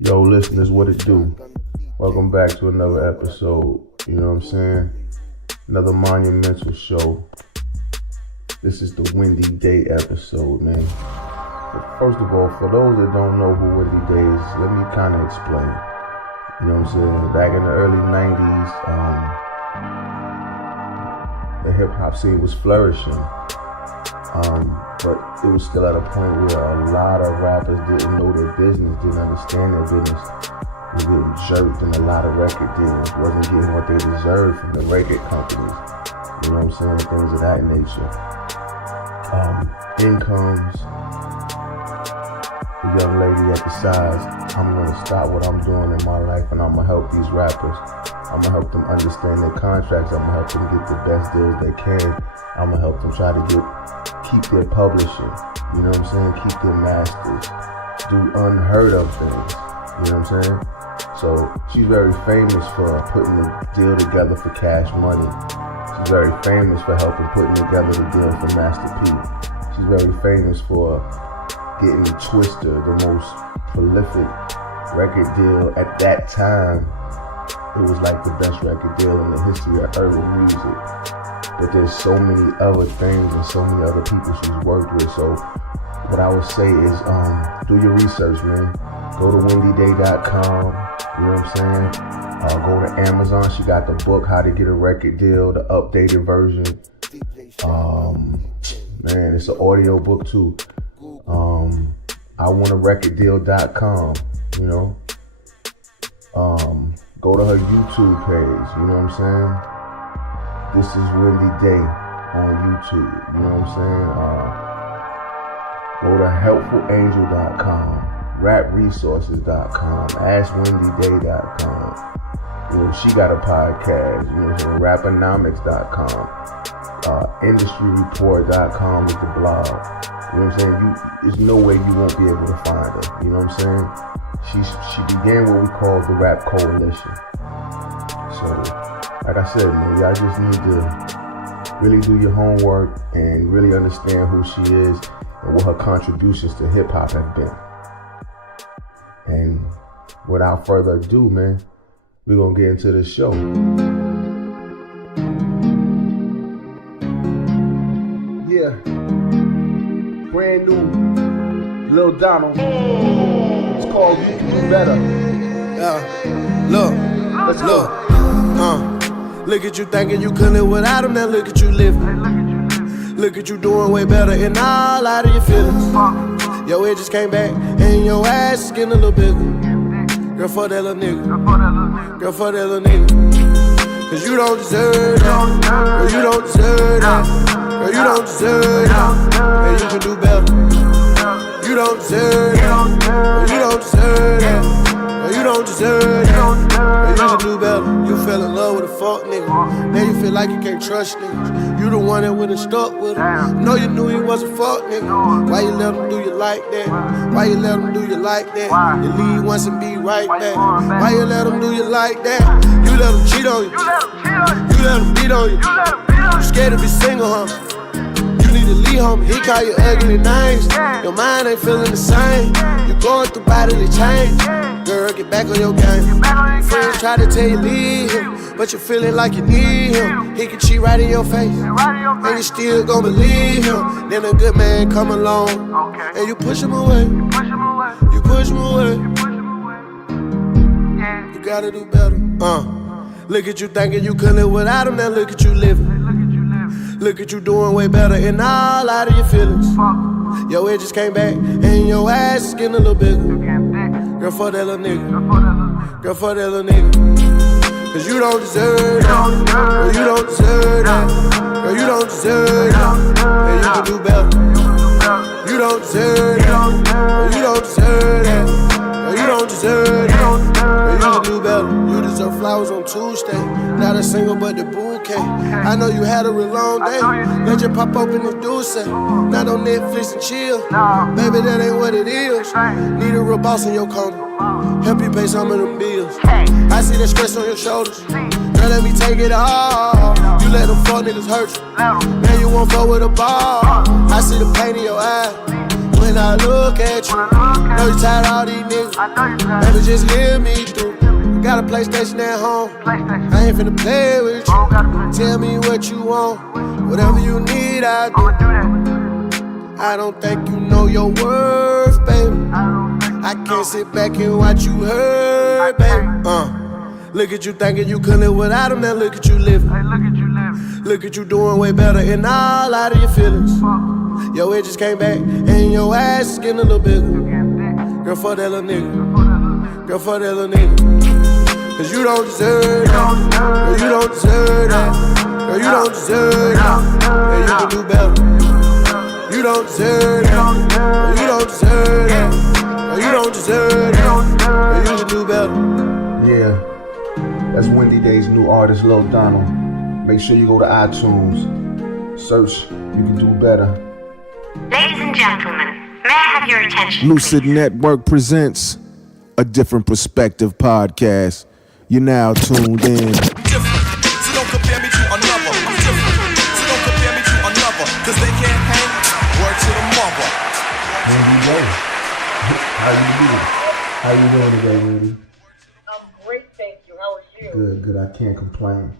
Yo, listeners, what it do? Welcome back to another episode. You know what I'm saying? Another monumental show. This is the Wendy Day episode, man. But first of all, for those that don't know who Wendy Day is, let me kind of explain. You know what I'm saying? Back in the early 90s, the hip-hop scene was flourishing. But it was still at a point where a lot of rappers didn't know their business, didn't understand their business, was getting jerked in a lot of record deals, wasn't getting what they deserved from the record companies. You know what I'm saying? Things of that nature. Incomes. The young lady that decides, I'm going to stop what I'm doing in my life and I'm going to help these rappers. I'm going to help them understand their contracts. I'm going to help them get the best deals they can. I'm going to help them try to keep their publishing. You know what I'm saying? Keep their masters. Do unheard of things. You know what I'm saying? So she's very famous for putting the deal together for Cash Money. She's very famous for putting together the deal for Master P. She's very famous for getting Twister, the most prolific record deal at that time. It was like the best record deal in the history of urban music. But there's so many other things and so many other people she's worked with. So what I would say is do your research, man. Go to wendyday.com. You know what I'm saying? Go to Amazon. She got the book, How to Get a Record Deal, the updated version. Man, it's an audio book too. IWantARecordDeal.com, you know. Go to her YouTube page, you know what I'm saying? This is Wendy Day on YouTube, you know what I'm saying? Go to HelpfulAngel.com, RapResources.com, AskWendyDay.com. You know, she got a podcast, you know what I'm saying? Raponomics.com, IndustryReport.com is the blog. You know what I'm saying? There's no way you won't be able to find her. You know what I'm saying? She began what we call the Rap Coalition. So, like I said, man, y'all just need to really do your homework and really understand who she is and what her contributions to hip hop have been. And without further ado, man, we're gonna get into the show. Yeah. Brand new Lil Donald. It's called You Can Do Better. Look. Look at you thinking you couldn't live without him. Now look at you living. Look at you doing way better and all out of your feelings. Your head just came back and your ass is getting a little bigger. Girl, fuck that little nigga. Girl, fuck that little nigga. Cause you don't deserve that. Girl, you don't deserve that. Girl, you don't deserve that. And you can do better. You don't deserve that. Girl, you don't deserve that. Girl, you don't deserve that. Girl, you can do better. You fell in love with a fuck nigga. Now you feel like you can't trust niggas. You the one that would've stuck with him. No, you knew he was a fuck nigga. Why you let him do you like that? Why you let him do you like that? You leave once and be right back. Why you let him do you like that? You let him cheat on you. You let him beat on you. You scared to be single, huh? You need to leave home. He call you ugly names. Your mind ain't feeling the same. You going through bodily change. Girl, get back on your game. Friends try to tell you leave him, but you're feeling like you need him. He can cheat right in your face, and you still gon' believe him. Then a good man come along, and you push him away. You push him away. You gotta do better. Look at you thinking you couldn't live without him. Now look at you living. Look at you doing way better and all out of your feelings. Your head just came back and your ass is getting a little bigger. Girl, fuck that little nigga. Girl, fuck that little nigga. Cause you don't deserve that. Girl, you don't deserve that. Girl, you don't deserve that. And you can do better. You don't deserve that. Girl, you don't deserve that. Girl, you don't deserve that. Girl, you can do better. You deserve flowers on Tuesday. Not a single but the bouquet. I know you had a real long day. Let you pop open the Dulce. Not on Netflix and chill. Baby, that ain't what it is. Need a real boss in your corner. Help you pay some of them bills. I see the stress on your shoulders. Girl, let me take it all. You let them fuck niggas hurt you. Man, you won't fuck with a ball. I see the pain in your eye. You when I look at you. Know you tired of all these niggas. Baby, just hear me through. Got a PlayStation at home. I ain't finna play with you. Tell me what you want. Whatever you need, I do. I don't think you know your worth, baby. I can't sit back and watch you hurt, baby. Look at you thinking you could live without him. Now look at you living. Look at you doing way better and all out of your feelings. Yo, it just came back and your ass is getting a little bigger. Girl, fuck that little nigga. Girl, fuck that little nigga. Cause you don't deserve that. Girl, you don't deserve that. Girl, you don't deserve that. Girl, you can do better. You don't deserve that. Girl, you don't deserve that. Girl, you don't deserve that. Girl, you can do better. Yeah, that's Wendy Day's new artist, Lil Donald. Make sure you go to iTunes, search You Can Do Better. Ladies and gentlemen, may I have your attention? Lucid Network presents a Different Perspective podcast. You're now tuned in. Different, so don't compare me to another. I'm different, so don't compare me to another. Cause they can't hang, word to the mother. Wendy Day, how you doing? How you doing today, Wendy? I'm great, thank you. How are you? Good, I can't complain.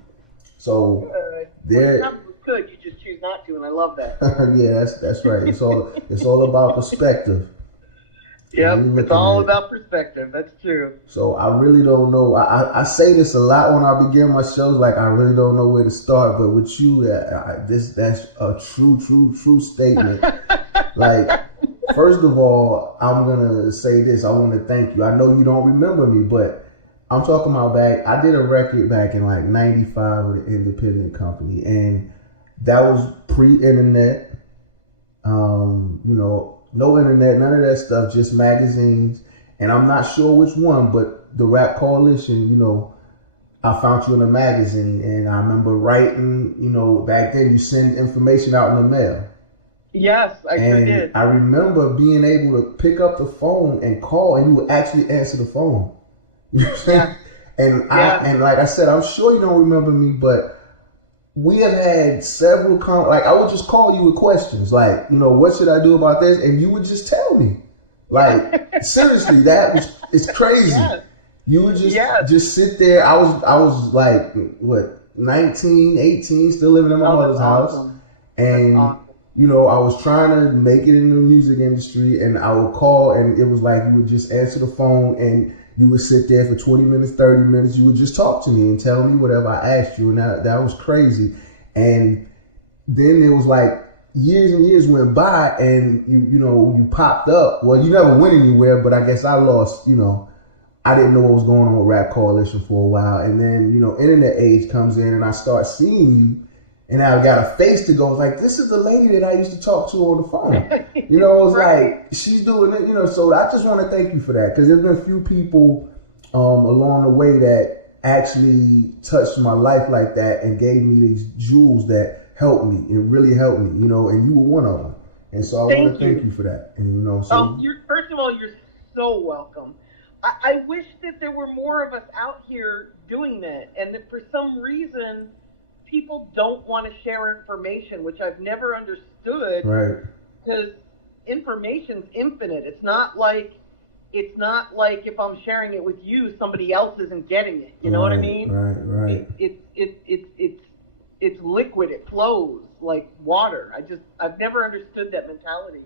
So, Good. there... Well, good, you just choose not to, and I love that. Yeah, that's right. It's all about perspective. Yep, it's all about perspective. That's true. So I really don't know. I say this a lot when I begin my shows. Like I really don't know where to start. But with you, that's a true statement. Like, first of all, I'm gonna say this. I want to thank you. I know you don't remember me, but I'm talking about back. I did a record back in like '95 with an independent company, and that was pre-internet. No internet, none of that stuff, just magazines. And I'm not sure which one, but the Rap Coalition, I found you in a magazine. And I remember writing, back then you send information out in the mail. Yes, I sure did. I remember being able to pick up the phone and call, and you would actually answer the phone. You know what I'm saying? Yeah. And like I said, I'm sure you don't remember me, but we have had several I would just call you with questions like, what should I do about this? And you would just tell me. Like, seriously, it's crazy. Yes. You would just sit there. I was like, 19, 18, still living in my mother's house. And, awesome. I was trying to make it in the music industry, and I would call, and it was like you would just answer the phone, and you would sit there for 20 minutes, 30 minutes. You would just talk to me and tell me whatever I asked you. And that was crazy. And then it was like years and years went by, and you popped up. Well, you never went anywhere, but I guess I lost, I didn't know what was going on with Rap Coalition for a while. And then, internet age comes in, and I start seeing you. And I got a face to go, like, this is the lady that I used to talk to on the phone. It was like, she's doing it, so I just want to thank you for that. Because there's been a few people along the way that actually touched my life like that and gave me these jewels that helped me and really helped me, and you were one of them. And so I want to thank you for that. And, First of all, you're so welcome. I wish that there were more of us out here doing that, and that for some reason people don't want to share information, which I've never understood. Right. Because information's infinite. It's not like if I'm sharing it with you, somebody else isn't getting it. You know what I mean? Right. It's liquid. It flows like water. I've never understood that mentality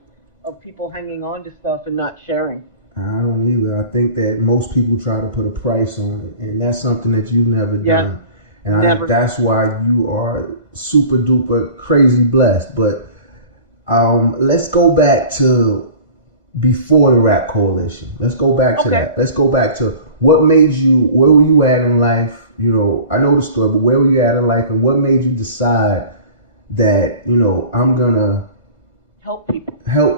of people hanging on to stuff and not sharing. I don't either. I think that most people try to put a price on it, and that's something that you've never done. And I think that's why you are super duper crazy blessed. But let's go back to before the Rap Coalition. Let's go back to that. Let's go back to what made you, where were you at in life? I know the story, but where were you at in life, and what made you decide that, I'm going to help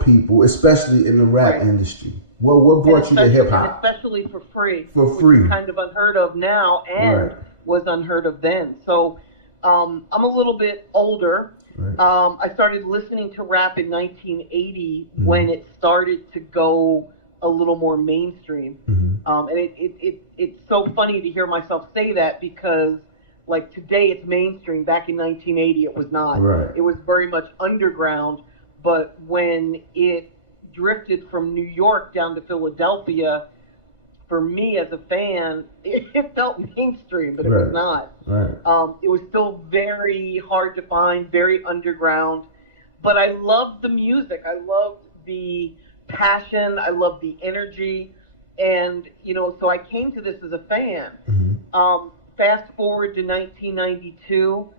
people, especially in the rap industry? What brought you to hip hop? Especially for free. For free. Which is kind of unheard of now, and was unheard of then. So I'm a little bit older. Right. I started listening to rap in 1980 when it started to go a little more mainstream. And it's so funny to hear myself say that, because like today it's mainstream. Back in 1980 it was not. Right. It was very much underground. But when it drifted from New York down to Philadelphia, for me as a fan, it felt mainstream, but it was not. Right. It was still very hard to find, very underground. But I loved the music. I loved the passion. I loved the energy. And, so I came to this as a fan. Mm-hmm. Fast forward to 1992.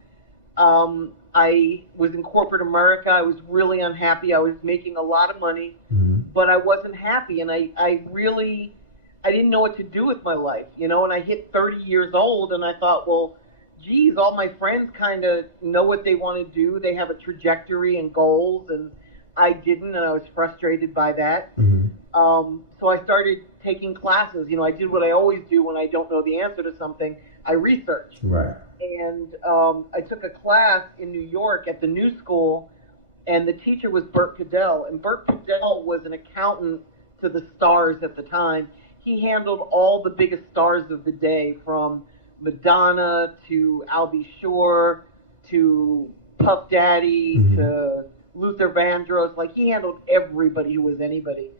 I was in corporate America. I was really unhappy. I was making a lot of money, but I wasn't happy. And I didn't know what to do with my life, and I hit 30 years old and I thought, well, geez, all my friends kind of know what they want to do. They have a trajectory and goals, and I didn't, and I was frustrated by that. So I started taking classes. I did what I always do when I don't know the answer to something. I researched. Right. And I took a class in New York at the New School, and the teacher was Burt Cadell. And Burt Cadell was an accountant to the stars at the time. He handled all the biggest stars of the day, from Madonna to Albie Shore to Puff Daddy to Luther Vandross. Like, he handled everybody who was anybody.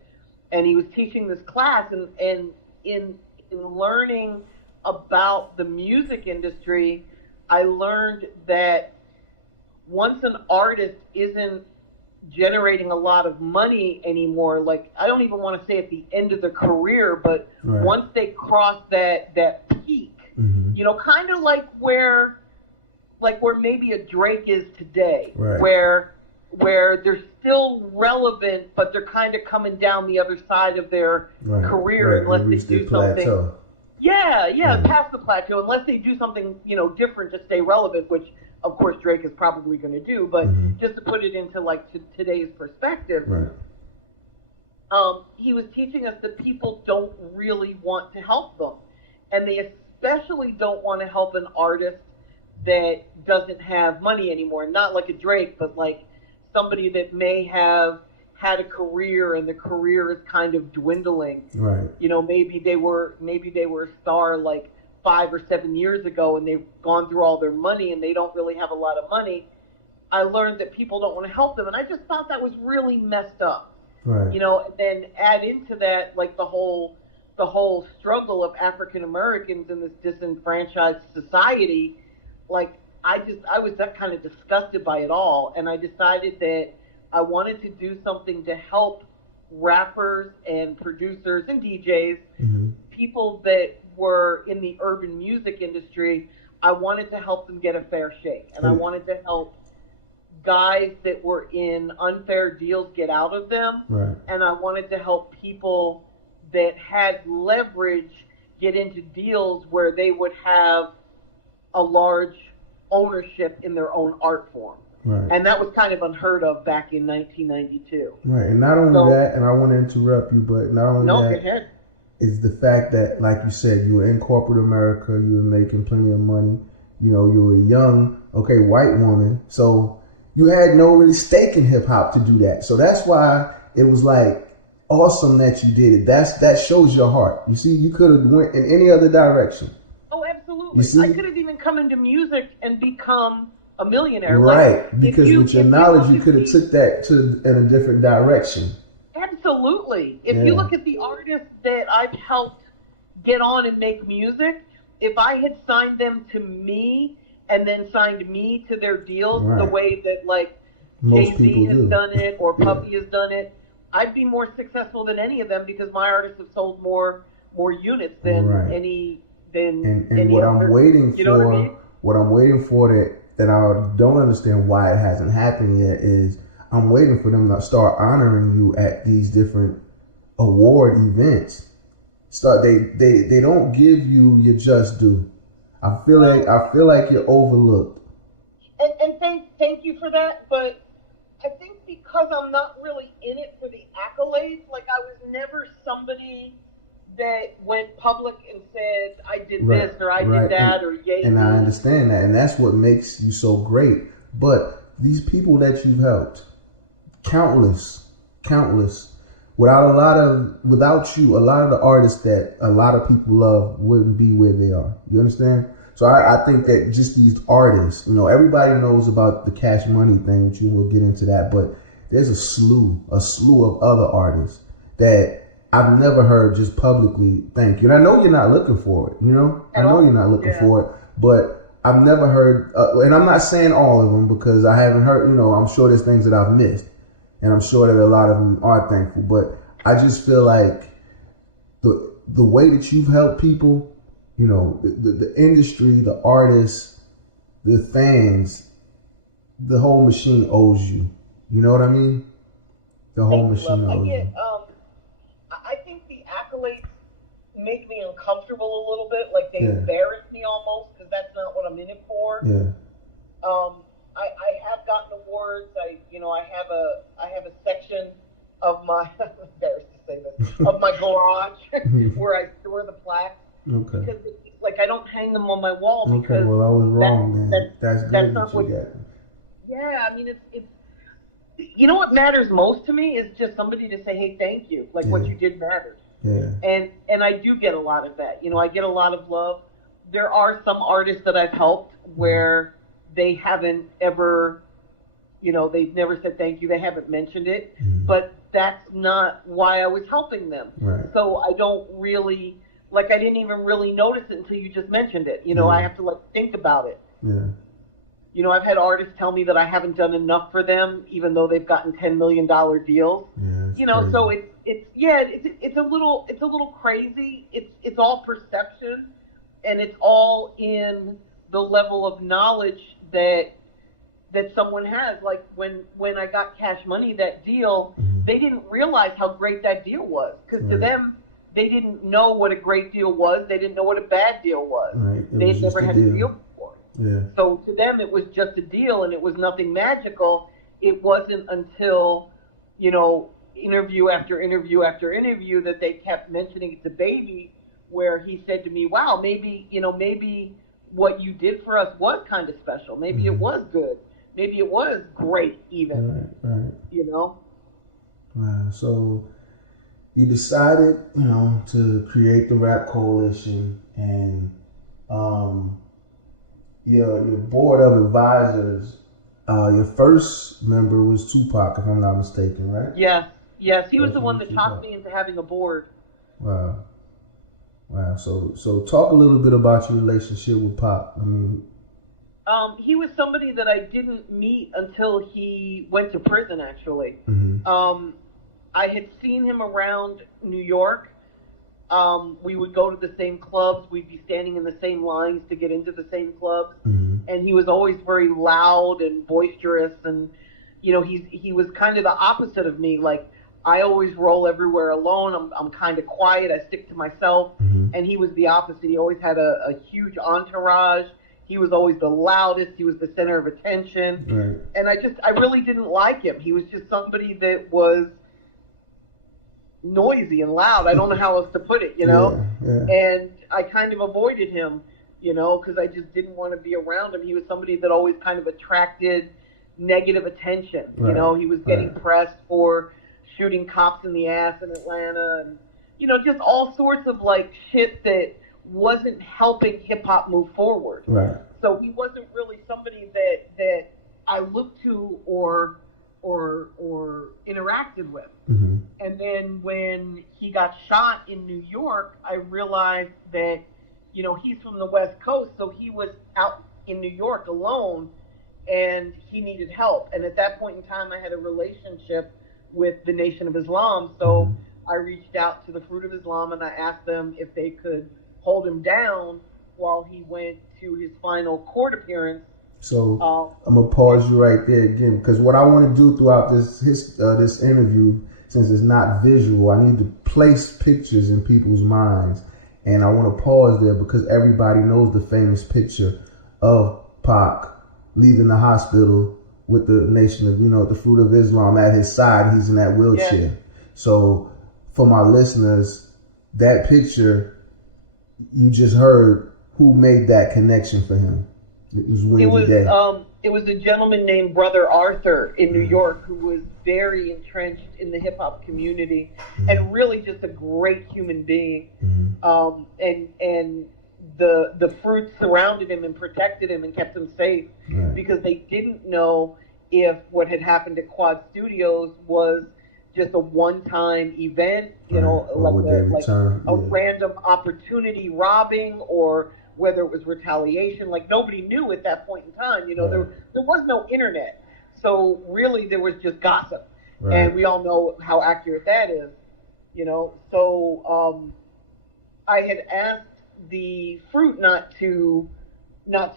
And he was teaching this class, and in learning about the music industry, I learned that once an artist isn't generating a lot of money anymore, like, I don't even want to say at the end of their career, but once they cross that peak, kind of like where maybe a Drake is today, where they're still relevant, but they're kind of coming down the other side of their career unless they do something. Plateau. Yeah, past the plateau, unless they do something, different to stay relevant, which of course Drake is probably going to do, but just to put it into today's perspective, he was teaching us that people don't really want to help them, and they especially don't want to help an artist that doesn't have money anymore. Not like a Drake, but like somebody that may have had a career and the career is kind of dwindling. Right. Maybe they were a star like 5 or 7 years ago, and they've gone through all their money and they don't really have a lot of money. I learned that people don't want to help them, and I just thought that was really messed up. Right. And then add into that like the whole struggle of African Americans in this disenfranchised society. Like, I was that kind of disgusted by it all, and I decided that I wanted to do something to help rappers and producers and DJs, people that were in the urban music industry. I wanted to help them get a fair shake, and I wanted to help guys that were in unfair deals get out of them, and I wanted to help people that had leverage get into deals where they would have a large ownership in their own art form. Right. And that was kind of unheard of back in 1992. Right, and not only that, and I want to interrupt you, but not only go that ahead. Is the fact that, like you said, you were in corporate America, you were making plenty of money, you were a young, white woman, so you had no really stake in hip hop to do that. So that's why it was like awesome that you did it. That shows your heart. You see, you could have went in any other direction. Oh, absolutely. I could have even come into music and become a millionaire. Right, because with your knowledge, you could have took that in a different direction. Absolutely. If you look at the artists that I've helped get on and make music, if I had signed them to me and then signed me to their deals the way that like Jay-Z has done it or Puffy has done it, I'd be more successful than any of them, because my artists have sold more units than any what other. I'm waiting for, you know what I mean? What I'm waiting for that I don't understand why it hasn't happened yet is I'm waiting for them to start honoring you at these different award events. They don't give you your just due. I feel like you're overlooked. And thank you for that, but I think because I'm not really in it for the accolades, like I was never somebody that went public and said I did this or I did that or yay. And I understand that, and that's what makes you so great. But these people that you've helped, countless, without you, a lot of the artists that a lot of people love wouldn't be where they are. You understand? So I think that just these artists, everybody knows about the Cash Money thing, which we'll get into that, but there's a slew of other artists that I've never heard just publicly thank you. And I know you're not looking for it, you know? I know you're not looking for it, but I've never heard, and I'm not saying all of them because I haven't heard, you know, I'm sure there's things that I've missed. And I'm sure that a lot of them are thankful. But I just feel like the way that you've helped people, you know, the industry, the artists, the fans, the whole machine owes you. You know what I mean? The whole machine owes you. I think the accolades make me uncomfortable a little bit, like they embarrass me almost, because that's not what I'm in it for. Yeah. I have gotten awards. I have a section of my I'm embarrassed to say this of my garage where I store the plaques. Okay. Because like I don't hang them on my wall because well, I was wrong, man. That's good that's not what. Yeah, I mean it's. You know what matters most to me is just somebody to say, "Hey, thank you." Like what you did matters. Yeah. And I do get a lot of that. You know, I get a lot of love. There are some artists that I've helped where they haven't ever, you know, they've never said thank you. They haven't mentioned it, but that's not why I was helping them. Right. So I don't really, like, I didn't even really notice it until you just mentioned it. You know, I have to like think about it. Yeah. You know, I've had artists tell me that I haven't done enough for them, even though they've gotten $10 million deals. Yeah, you know, crazy. so it's a little crazy. It's all perception, and it's all in the level of knowledge that someone has. Like when I got Cash Money, that deal, they didn't realize how great that deal was, because to them, they didn't know what a great deal was. They didn't know what a bad deal was. Right. They had never had a deal before. Yeah. So to them, it was just a deal, and it was nothing magical. It wasn't until, you know, interview after interview after interview that they kept mentioning it to Baby, where he said to me, "Wow, maybe what you did for us was kind of special. Maybe it was good. Maybe it was great, even." Right. You know. Wow. So you decided, you know, to create the Rap Coalition, and your board of advisors, your first member was Tupac, if I'm not mistaken, right? Yes, he was the one that talked me into having a board. Wow. So talk a little bit about your relationship with Pac. I mean, he was somebody that I didn't meet until he went to prison, actually. I had seen him around New York. We would go to the same clubs. We'd be standing in the same lines to get into the same clubs. And he was always very loud and boisterous. And, you know, he was kind of the opposite of me. Like, I always roll everywhere alone. I'm kind of quiet. I stick to myself. And he was the opposite. He always had a huge entourage. He was always the loudest. He was the center of attention. Right. And I really didn't like him. He was just somebody that was noisy and loud. I don't know how else to put it, you know? Yeah. And I kind of avoided him, you know, because I just didn't want to be around him. He was somebody that always kind of attracted negative attention. Right. You know, he was getting pressed for shooting cops in the ass in Atlanta, and, you know, just all sorts of like shit that wasn't helping hip hop move forward. Right. So he wasn't really somebody that I looked to or interacted with. And then when he got shot in New York, I realized that, you know, he's from the West Coast, so he was out in New York alone, and he needed help. And at that point in time, I had a relationship with the Nation of Islam, so I reached out to the Fruit of Islam, and I asked them if they could hold him down while he went to his final court appearance. So I'm gonna pause you right there again, because what I want to do throughout this interview, since it's not visual, I need to place pictures in people's minds, and I want to pause there because everybody knows the famous picture of Pac leaving the hospital with the Nation of, you know, the Fruit of Islam at his side. He's in that wheelchair. Yeah. So for my listeners, that picture, you just heard who made that connection for him. It was Wendy Day. It was a gentleman named Brother Arthur in New York who was very entrenched in the hip hop community and really just a great human being. And the Fruit surrounded him and protected him and kept him safe because they didn't know if what had happened at Quad Studios was just a one-time event, you know, like a random opportunity robbing, or whether it was retaliation. Like, nobody knew at that point in time. You know, there was no internet, so really there was just gossip, and we all know how accurate that is. You know, so I had asked the Fruit not to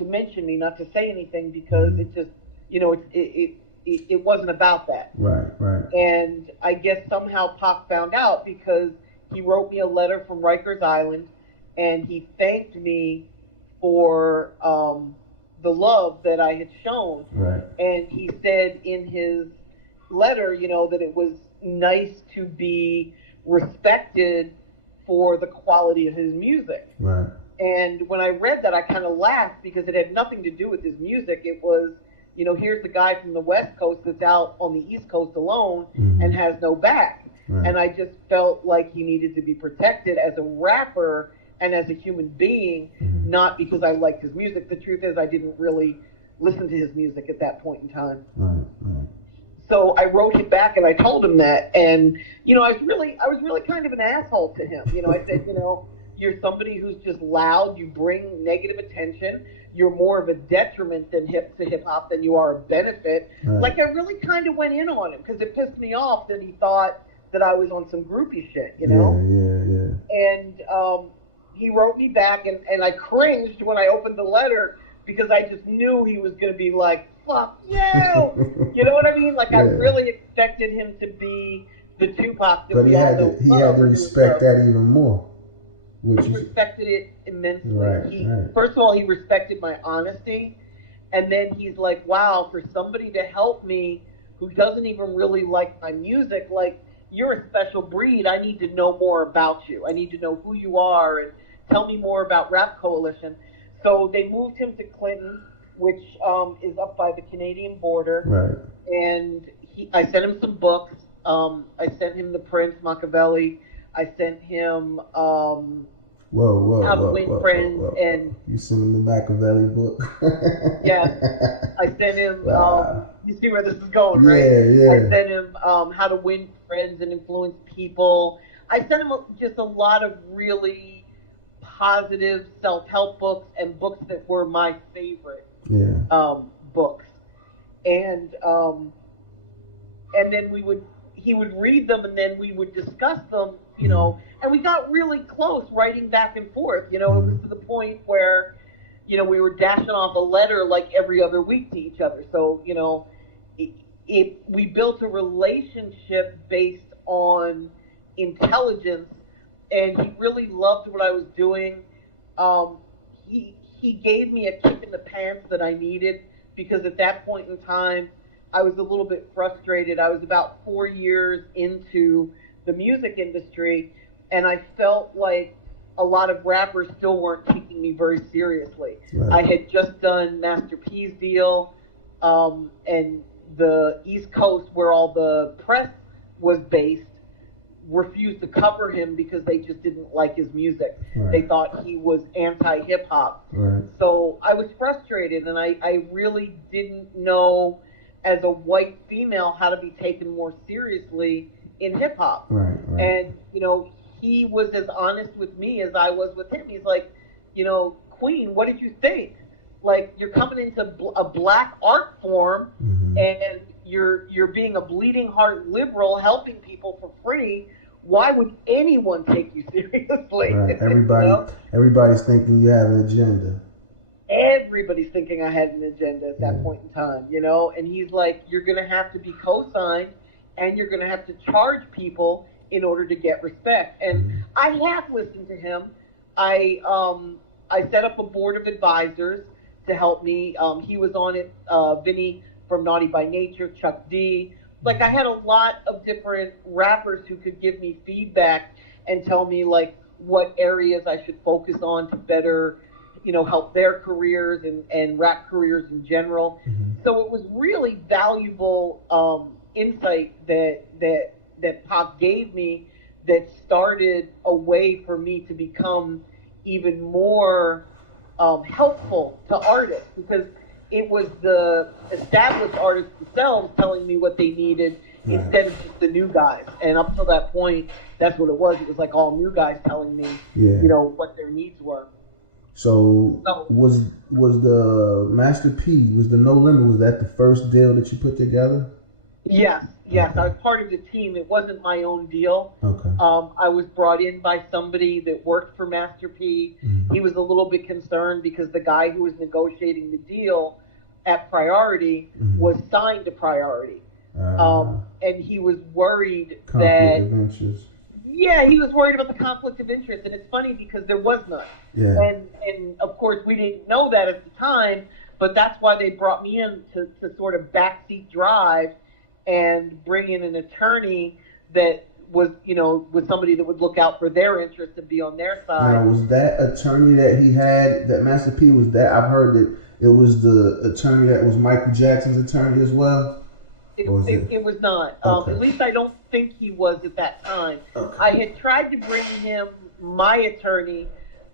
mention me, not to say anything, because it just, you know, it wasn't about that. Right. And I guess somehow Pac found out, because he wrote me a letter from Rikers Island, and he thanked me for the love that I had shown. Right. And he said in his letter, you know, that it was nice to be respected for the quality of his music. Right. And when I read that, I kind of laughed, because it had nothing to do with his music. It was, you know, here's the guy from the West Coast that's out on the East Coast alone and has no back. Right. And I just felt like he needed to be protected as a rapper and as a human being, not because I liked his music. The truth is, I didn't really listen to his music at that point in time. Right. So I wrote him back and I told him that. And, you know, I was really kind of an asshole to him. You know, I said, you know, you're somebody who's just loud. You bring negative attention. You're more of a detriment to hip hop than you are a benefit. Right. Like, I really kind of went in on him, because it pissed me off that he thought that I was on some groupie shit, you know? Yeah. And he wrote me back, and I cringed when I opened the letter, because I just knew he was going to be like, fuck you! You know what I mean? Like, I really expected him to be the Tupac that but we he all had know. He had to respect that even more. He respected it immensely. Right. First of all, he respected my honesty, and then he's like, wow, for somebody to help me who doesn't even really like my music, like, you're a special breed. I need to know more about you. I need to know who you are, and tell me more about Rap Coalition. So they moved him to Clinton, which is up by the Canadian border. Right. And I sent him some books. I sent him The Prince, Machiavelli. I sent him How to Win Friends. And you sent him the Machiavelli book? Yeah. I sent him, you see where this is going, right? Yeah. I sent him How to Win Friends and Influence People. I sent him just a lot of really positive self-help books, and books that were my favorite books. And then he would read them, and then we would discuss them, you know, and we got really close, writing back and forth. You know, it was to the point where, you know, we were dashing off a letter like every other week to each other. So, you know, we built a relationship based on intelligence, and he really loved what I was doing. He gave me a kick in the pants that I needed, because at that point in time, I was a little bit frustrated. I was about 4 years into the music industry, and I felt like a lot of rappers still weren't taking me very seriously. Right. I had just done Master P's deal, and the East Coast, where all the press was based, refused to cover him because they just didn't like his music. Right. They thought he was anti-hip-hop. Right. So I was frustrated, and I really didn't know, as a white female, how to be taken more seriously in hip-hop. Right. And, you know, he was as honest with me as I was with him. He's like, you know, Queen, what did you think? Like, you're coming into a black art form, and you're being a bleeding heart liberal, helping people for free. Why would anyone take you seriously? Right. You know? Everybody's thinking you have an agenda. Everybody's thinking I had an agenda at that point in time, you know? And he's like, you're going to have to be co-signed, and you're going to have to charge people in order to get respect. And I have listened to him. I set up a board of advisors to help me. He was on it, Vinny from Naughty by Nature, Chuck D. Like, I had a lot of different rappers who could give me feedback and tell me, like, what areas I should focus on to better, you know, help their careers and rap careers in general. So it was really valuable insight that Pac gave me, that started a way for me to become even more helpful to artists. Because it was the established artists themselves telling me what they needed instead of just the new guys. And up till that point, that's what it was. It was like all new guys telling me, what their needs were. So was the Master P, was the No Limit, was that the first deal that you put together? Yes. Okay. I was part of the team. It wasn't my own deal. Okay. I was brought in by somebody that worked for Master P. Mm-hmm. He was a little bit concerned because the guy who was negotiating the deal at Priority was signed to Priority. And he was worried conflict of interest. Yeah, he was worried about the conflict of interest. And it's funny because there was none. Yeah. And of course, we didn't know that at the time, but that's why they brought me in to sort of backseat drive and bring in an attorney that was somebody that would look out for their interests and be on their side. Now, was that attorney that he had, that Master P, was that, I've heard that it was the attorney that was Michael Jackson's attorney as well? It was not. Okay. At least I don't think he was at that time. Okay. I had tried to bring him my attorney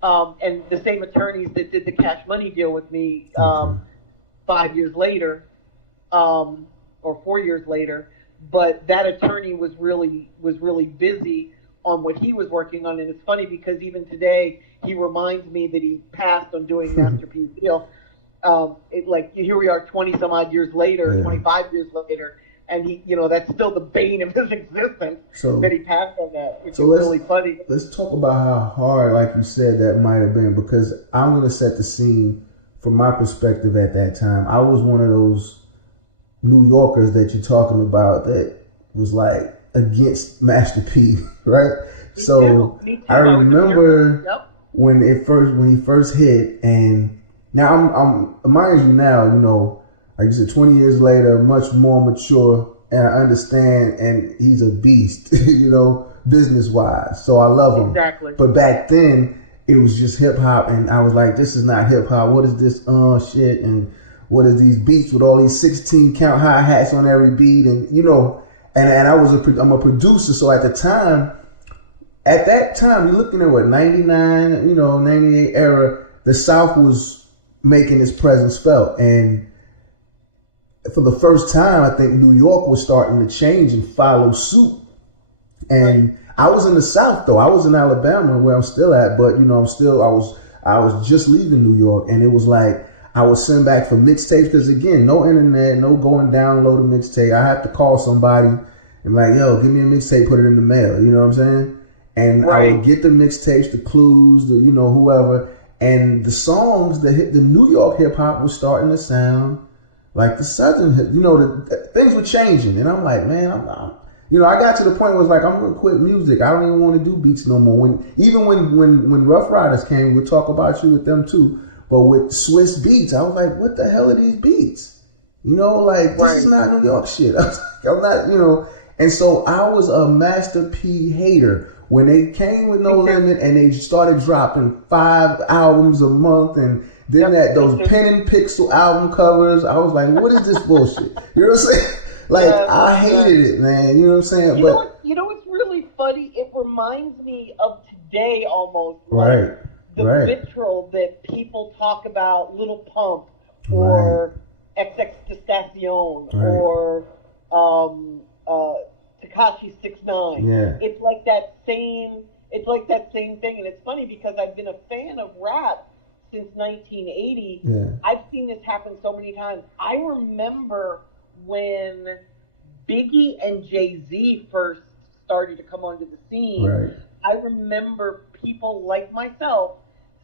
and the same attorneys that did the Cash Money deal with me 5 years later. Or 4 years later, but that attorney was really busy on what he was working on, and it's funny because even today he reminds me that he passed on doing Master P's deal. Here we are 20 some odd years later, 25 years later, and he, that's still the bane of his existence that he passed on that, which is really funny. Let's talk about how hard, like you said, that might have been, because I'm going to set the scene from my perspective at that time. I was one of those New Yorkers that you're talking about that was like against Master P, right? Me too. I remember when he first hit, and now I'm mind you now, like you said, 20 years later, much more mature, and I understand, and he's a beast, business wise. So I love him. Exactly. But back then it was just hip hop, and I was like, this is not hip hop. What is this shit? And what is these beats with all these 16 count hi-hats on every beat? And, and I'm a producer. So at that time, you're looking at 99, 98 era, the South was making its presence felt. And for the first time, I think New York was starting to change and follow suit. And I was in the South though. I was in Alabama where I'm still at, but I was just leaving New York, and it was like, I would send back for mixtapes because, again, no internet, no going download a mixtape. I have to call somebody and like, yo, give me a mixtape, put it in the mail. You know what I'm saying? And I would get the mixtapes, the clues, the whoever, and the songs, the New York hip hop was starting to sound like the Southern hip. Things were changing, and I'm like, man, I got to the point where it's like, I'm gonna quit music. I don't even want to do beats no more. When Rough Riders came, we'll talk about you with them too. But with Swiss beats, I was like, what the hell are these beats? This is not New York shit. I was like, I'm not, And so I was a Master P hater. When they came with No Limit and they started dropping 5 albums a month, and then those pen and pixel album covers, I was like, what is this bullshit? You know what I'm saying? I hated it, man. You know what I'm saying? You know what's really funny? It reminds me of today almost. Right. The vitriol that people talk about Little Pump or XXXTentacion or Tekashi 6ix9ine. Yeah. It's like that same thing, and it's funny because I've been a fan of rap since 1980. Yeah. I've seen this happen so many times. I remember when Biggie and Jay-Z first started to come onto the scene. Right. I remember people like myself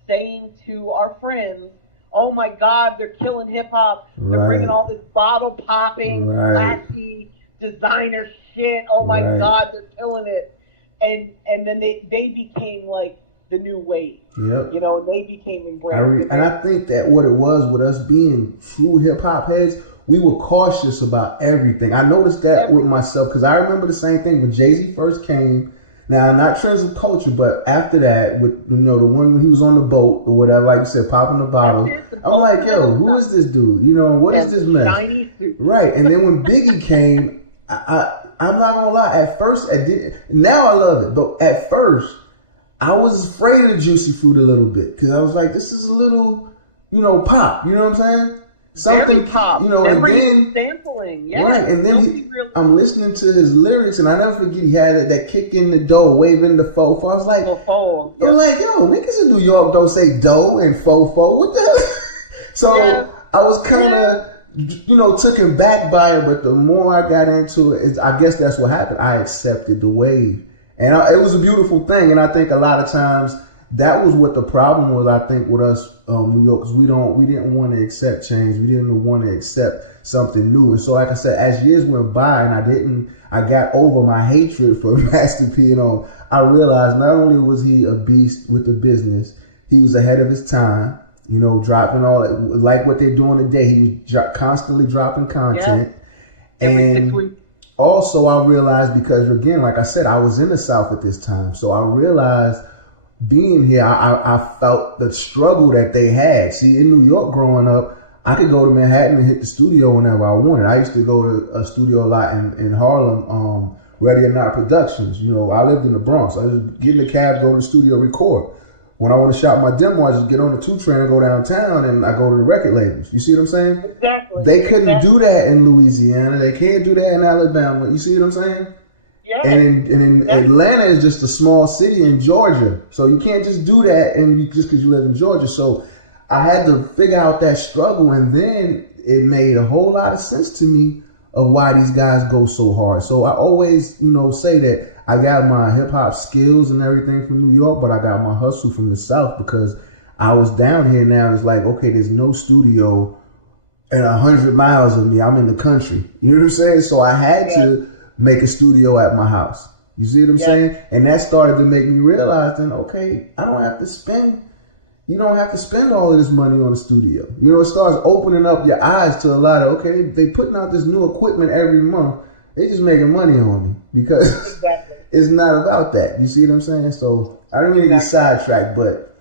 saying to our friends, oh my God, they're killing hip hop. They're bringing all this bottle popping, flashy, designer shit. Oh my God, they're killing it. And then they became like the new wave. Yep. And they became embraced. And I think that what it was with us being true hip hop heads, we were cautious about everything. I noticed that with myself, because I remember the same thing when Jay-Z first came. Now, not Trends of Culture, but after that, with the one when he was on the boat or whatever, like you said, popping the bottle. I'm like, yo, who is this dude? What is this mess? Right. And then when Biggie came, I'm not gonna lie. At first, now I love it, but at first, I was afraid of Juicy Fruit a little bit because I was like, this is a little, pop. You know what I'm saying? Very pop. And then sampling. Yeah. Right, and then I'm listening to his lyrics, and I never forget he had that kick in the dough, waving the fofo. I was like, niggas in New York don't say dough and fofo. What the hell? So I was kind of, taken back by it, but the more I got into it, I guess that's what happened. I accepted the wave, and it was a beautiful thing. And I think a lot of times that was what the problem was. I think with us, New Yorkers, we didn't want to accept change. We didn't want to accept something new. And so, like I said, as years went by, and I got over my hatred for Master P. I realized not only was he a beast with the business, he was ahead of his time. Dropping all like what they're doing today. He was constantly dropping content. Yeah. Every 6 weeks. Also, I realized, because again, like I said, I was in the South at this time, so I realized being here, I felt the struggle that they had. See, in New York growing up, I could go to Manhattan and hit the studio whenever I wanted. I used to go to a studio a lot in Harlem, Ready or Not Productions. I lived in the Bronx. I just get in the cab, go to the studio, record. When I want to shop my demo, I just get on the 2 train and go downtown, and I go to the record labels. You see what I'm saying? Exactly. They couldn't do that in Louisiana. They can't do that in Alabama. You see what I'm saying? Yeah. And in Atlanta is just a small city in Georgia. So you can't just do that just because you live in Georgia. So I had to figure out that struggle, and then it made a whole lot of sense to me of why these guys go so hard. So I always, say that I got my hip hop skills and everything from New York, but I got my hustle from the South, because I was down here now. It's like, okay, there's no studio at 100 miles of me. I'm in the country. You know what I'm saying? So I had to make a studio at my house. You see what I'm saying? And that started to make me realize then, okay, you don't have to spend all of this money on a studio. It starts opening up your eyes to a lot of, okay, they putting out this new equipment every month. They just making money on me, because it's not about that. You see what I'm saying? So I don't really get sidetracked, but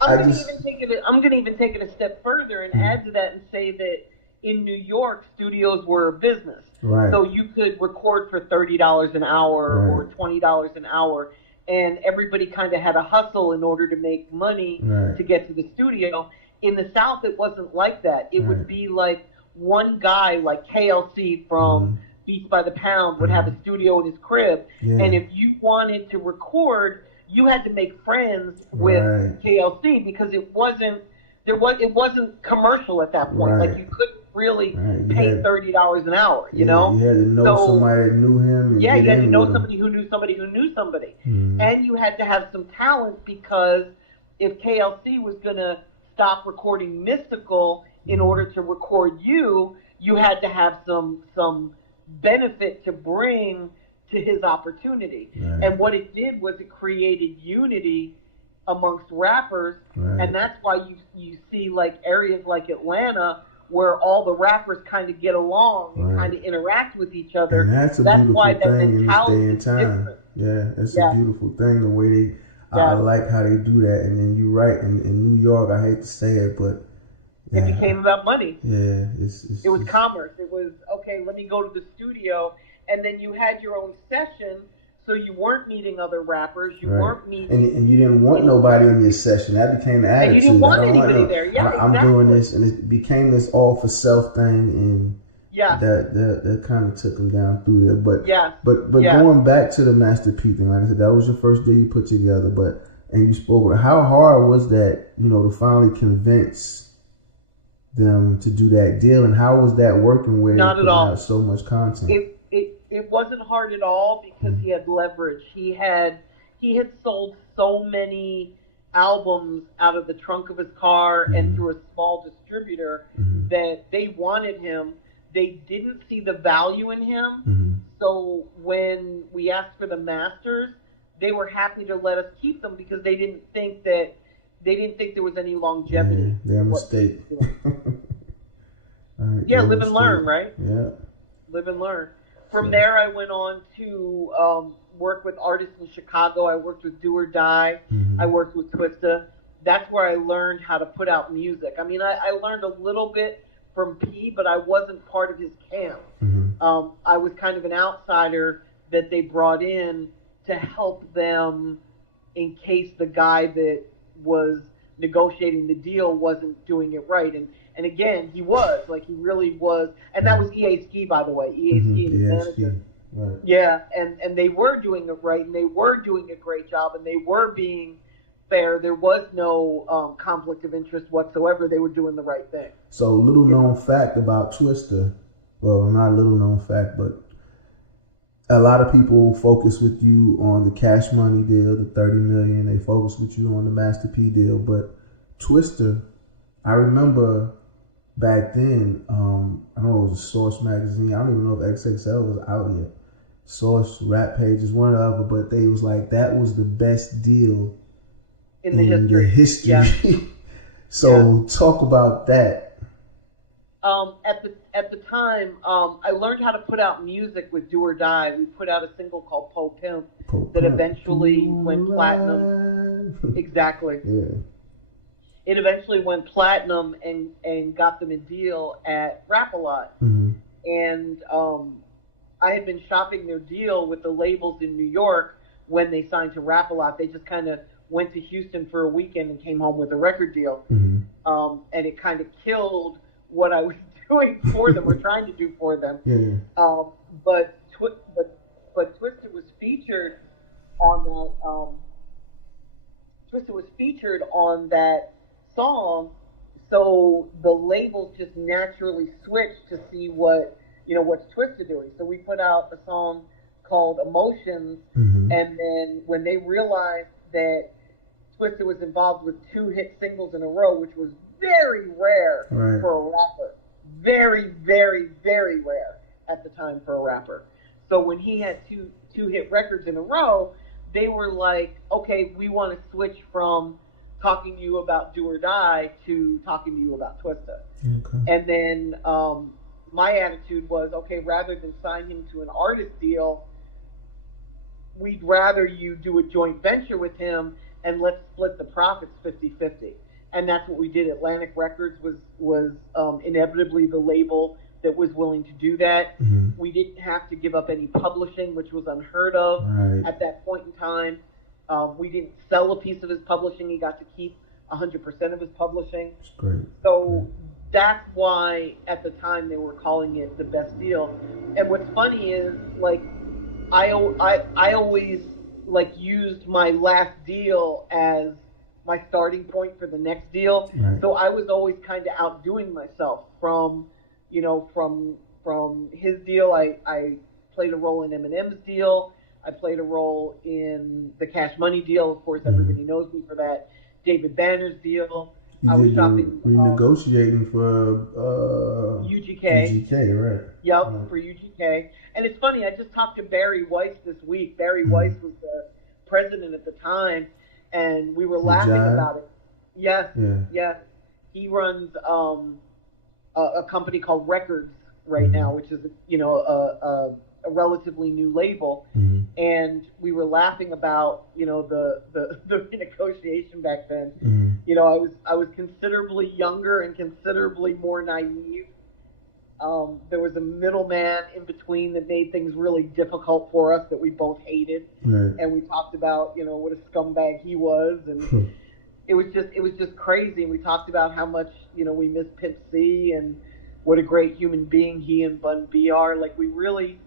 I'm going to even take it a step further and add to that and say that in New York, studios were a business. Right. So you could record for $30 an hour or $20 an hour, and everybody kind of had a hustle in order to make money to get to the studio. In the South, it wasn't like that. It would be like one guy, like KLC from Beats by the Pound, would have a studio in his crib, and if you wanted to record, you had to make friends with KLC, because it wasn't commercial at that point. Like, you couldn't really pay $30 an hour. You know, you had to know somebody that knew him. You had to know somebody who knew somebody who knew somebody, and you had to have some talent, because if KLC was gonna stop recording Mystical in order to record you had to have some benefit to bring to his opportunity. And what it did was it created unity amongst rappers, and that's why you see like areas like Atlanta where all the rappers kind of get along and kind of interact with each other. And that's a beautiful thing in this day and time. Yeah, it's a beautiful thing, the way they I like how they do that. And then you're right, in New York, I hate to say it, but it became about money. Yeah, it was commerce. It was, okay, let me go to the studio, and then you had your own session, so you weren't meeting other rappers. You weren't meeting, and you didn't want nobody in your session. That became the attitude. And you didn't want anybody there. Yeah, I'm doing this, and it became this all for self thing, and that kind of took them down through there. But going back to the Master P thing, like I said, that was your first day you put together. And you spoke about how hard was that, to finally convince them to do that deal, and how was that working where not at all so much content? It wasn't hard at all, because he had leverage. He had sold so many albums out of the trunk of his car and through a small distributor that they wanted him. They didn't see the value in him. So when we asked for the masters, they were happy to let us keep them, because they didn't think there was any longevity. Their mistake. Live and learn, right? Yeah. Live and learn. From there, I went on to work with artists in Chicago. I worked with Do or Die. I worked with Twista. That's where I learned how to put out music. I mean, I learned a little bit from P, but I wasn't part of his camp. I was kind of an outsider that they brought in to help them in case the guy that was negotiating the deal wasn't doing it right. And again, he really was, and that was E.A. Ski, by the way, E.A. Ski and his manager. Right. Yeah, and they were doing it right, and they were doing a great job, and they were being fair. There was no conflict of interest whatsoever. They were doing the right thing. So, little known fact about Twista. Well, not a little known fact, but a lot of people focus with you on the Cash Money deal, the $30 million. They focus with you on the Master P deal, but Twista, I remember back then, I don't know, it was a Source magazine. I don't even know if XXL was out yet. Source, Rap Pages, one or the other, but they was like, that was the best deal in the history. Yeah. So talk about that. At the time, I learned how to put out music with Do or Die. We put out a single called Po Pimp that eventually went platinum. Exactly. Yeah. It eventually went platinum and got them a deal at Rap-A-Lot. Mm-hmm. And I had been shopping their deal with the labels in New York when they signed to Rap-A-Lot. They just kind of went to Houston for a weekend and came home with a record deal. Mm-hmm. And it kind of killed what I was doing for them or trying to do for them. Yeah. But Twista was featured on that. Twista was featured on that song, so the labels just naturally switched to see what's Twista doing. So we put out a song called Emotions, mm-hmm. and then when they realized that Twista was involved with 2 hit singles in a row, which was very rare for a rapper. Very, very, very rare at the time for a rapper. So when he had two hit records in a row, they were like, okay, we want to switch from talking to you about Do or Die to talking to you about Twista. Okay. And then my attitude was, okay, rather than sign him to an artist deal, we'd rather you do a joint venture with him and let's split the profits 50-50. And that's what we did. Atlantic Records was inevitably the label that was willing to do that. Mm-hmm. We didn't have to give up any publishing, which was unheard of at that point in time. We didn't sell a piece of his publishing. He got to keep 100% of his publishing. That's great. So that's why at the time they were calling it the best deal. And what's funny is, like, I always used my last deal as my starting point for the next deal. Right. So I was always kind of outdoing myself from his deal. I played a role in Eminem's deal. I played a role in the Cash Money deal. Of course, everybody knows me for that. David Banner's deal. I was shopping, renegotiating for UGK. UGK, right? Yep, for UGK. And it's funny, I just talked to Barry Weiss this week. Barry Weiss was the president at the time, and we were laughing about it. Yes, yes. He runs a company called Records right now, which is a relatively new label. Mm-hmm. And we were laughing about the renegotiation back then. Mm-hmm. I was considerably younger and considerably more naive. There was a middleman in between that made things really difficult for us that we both hated. Right. And we talked about, what a scumbag he was, and it was just crazy. And we talked about how much, we miss Pimp C and what a great human being he and Bun B are. Like, we really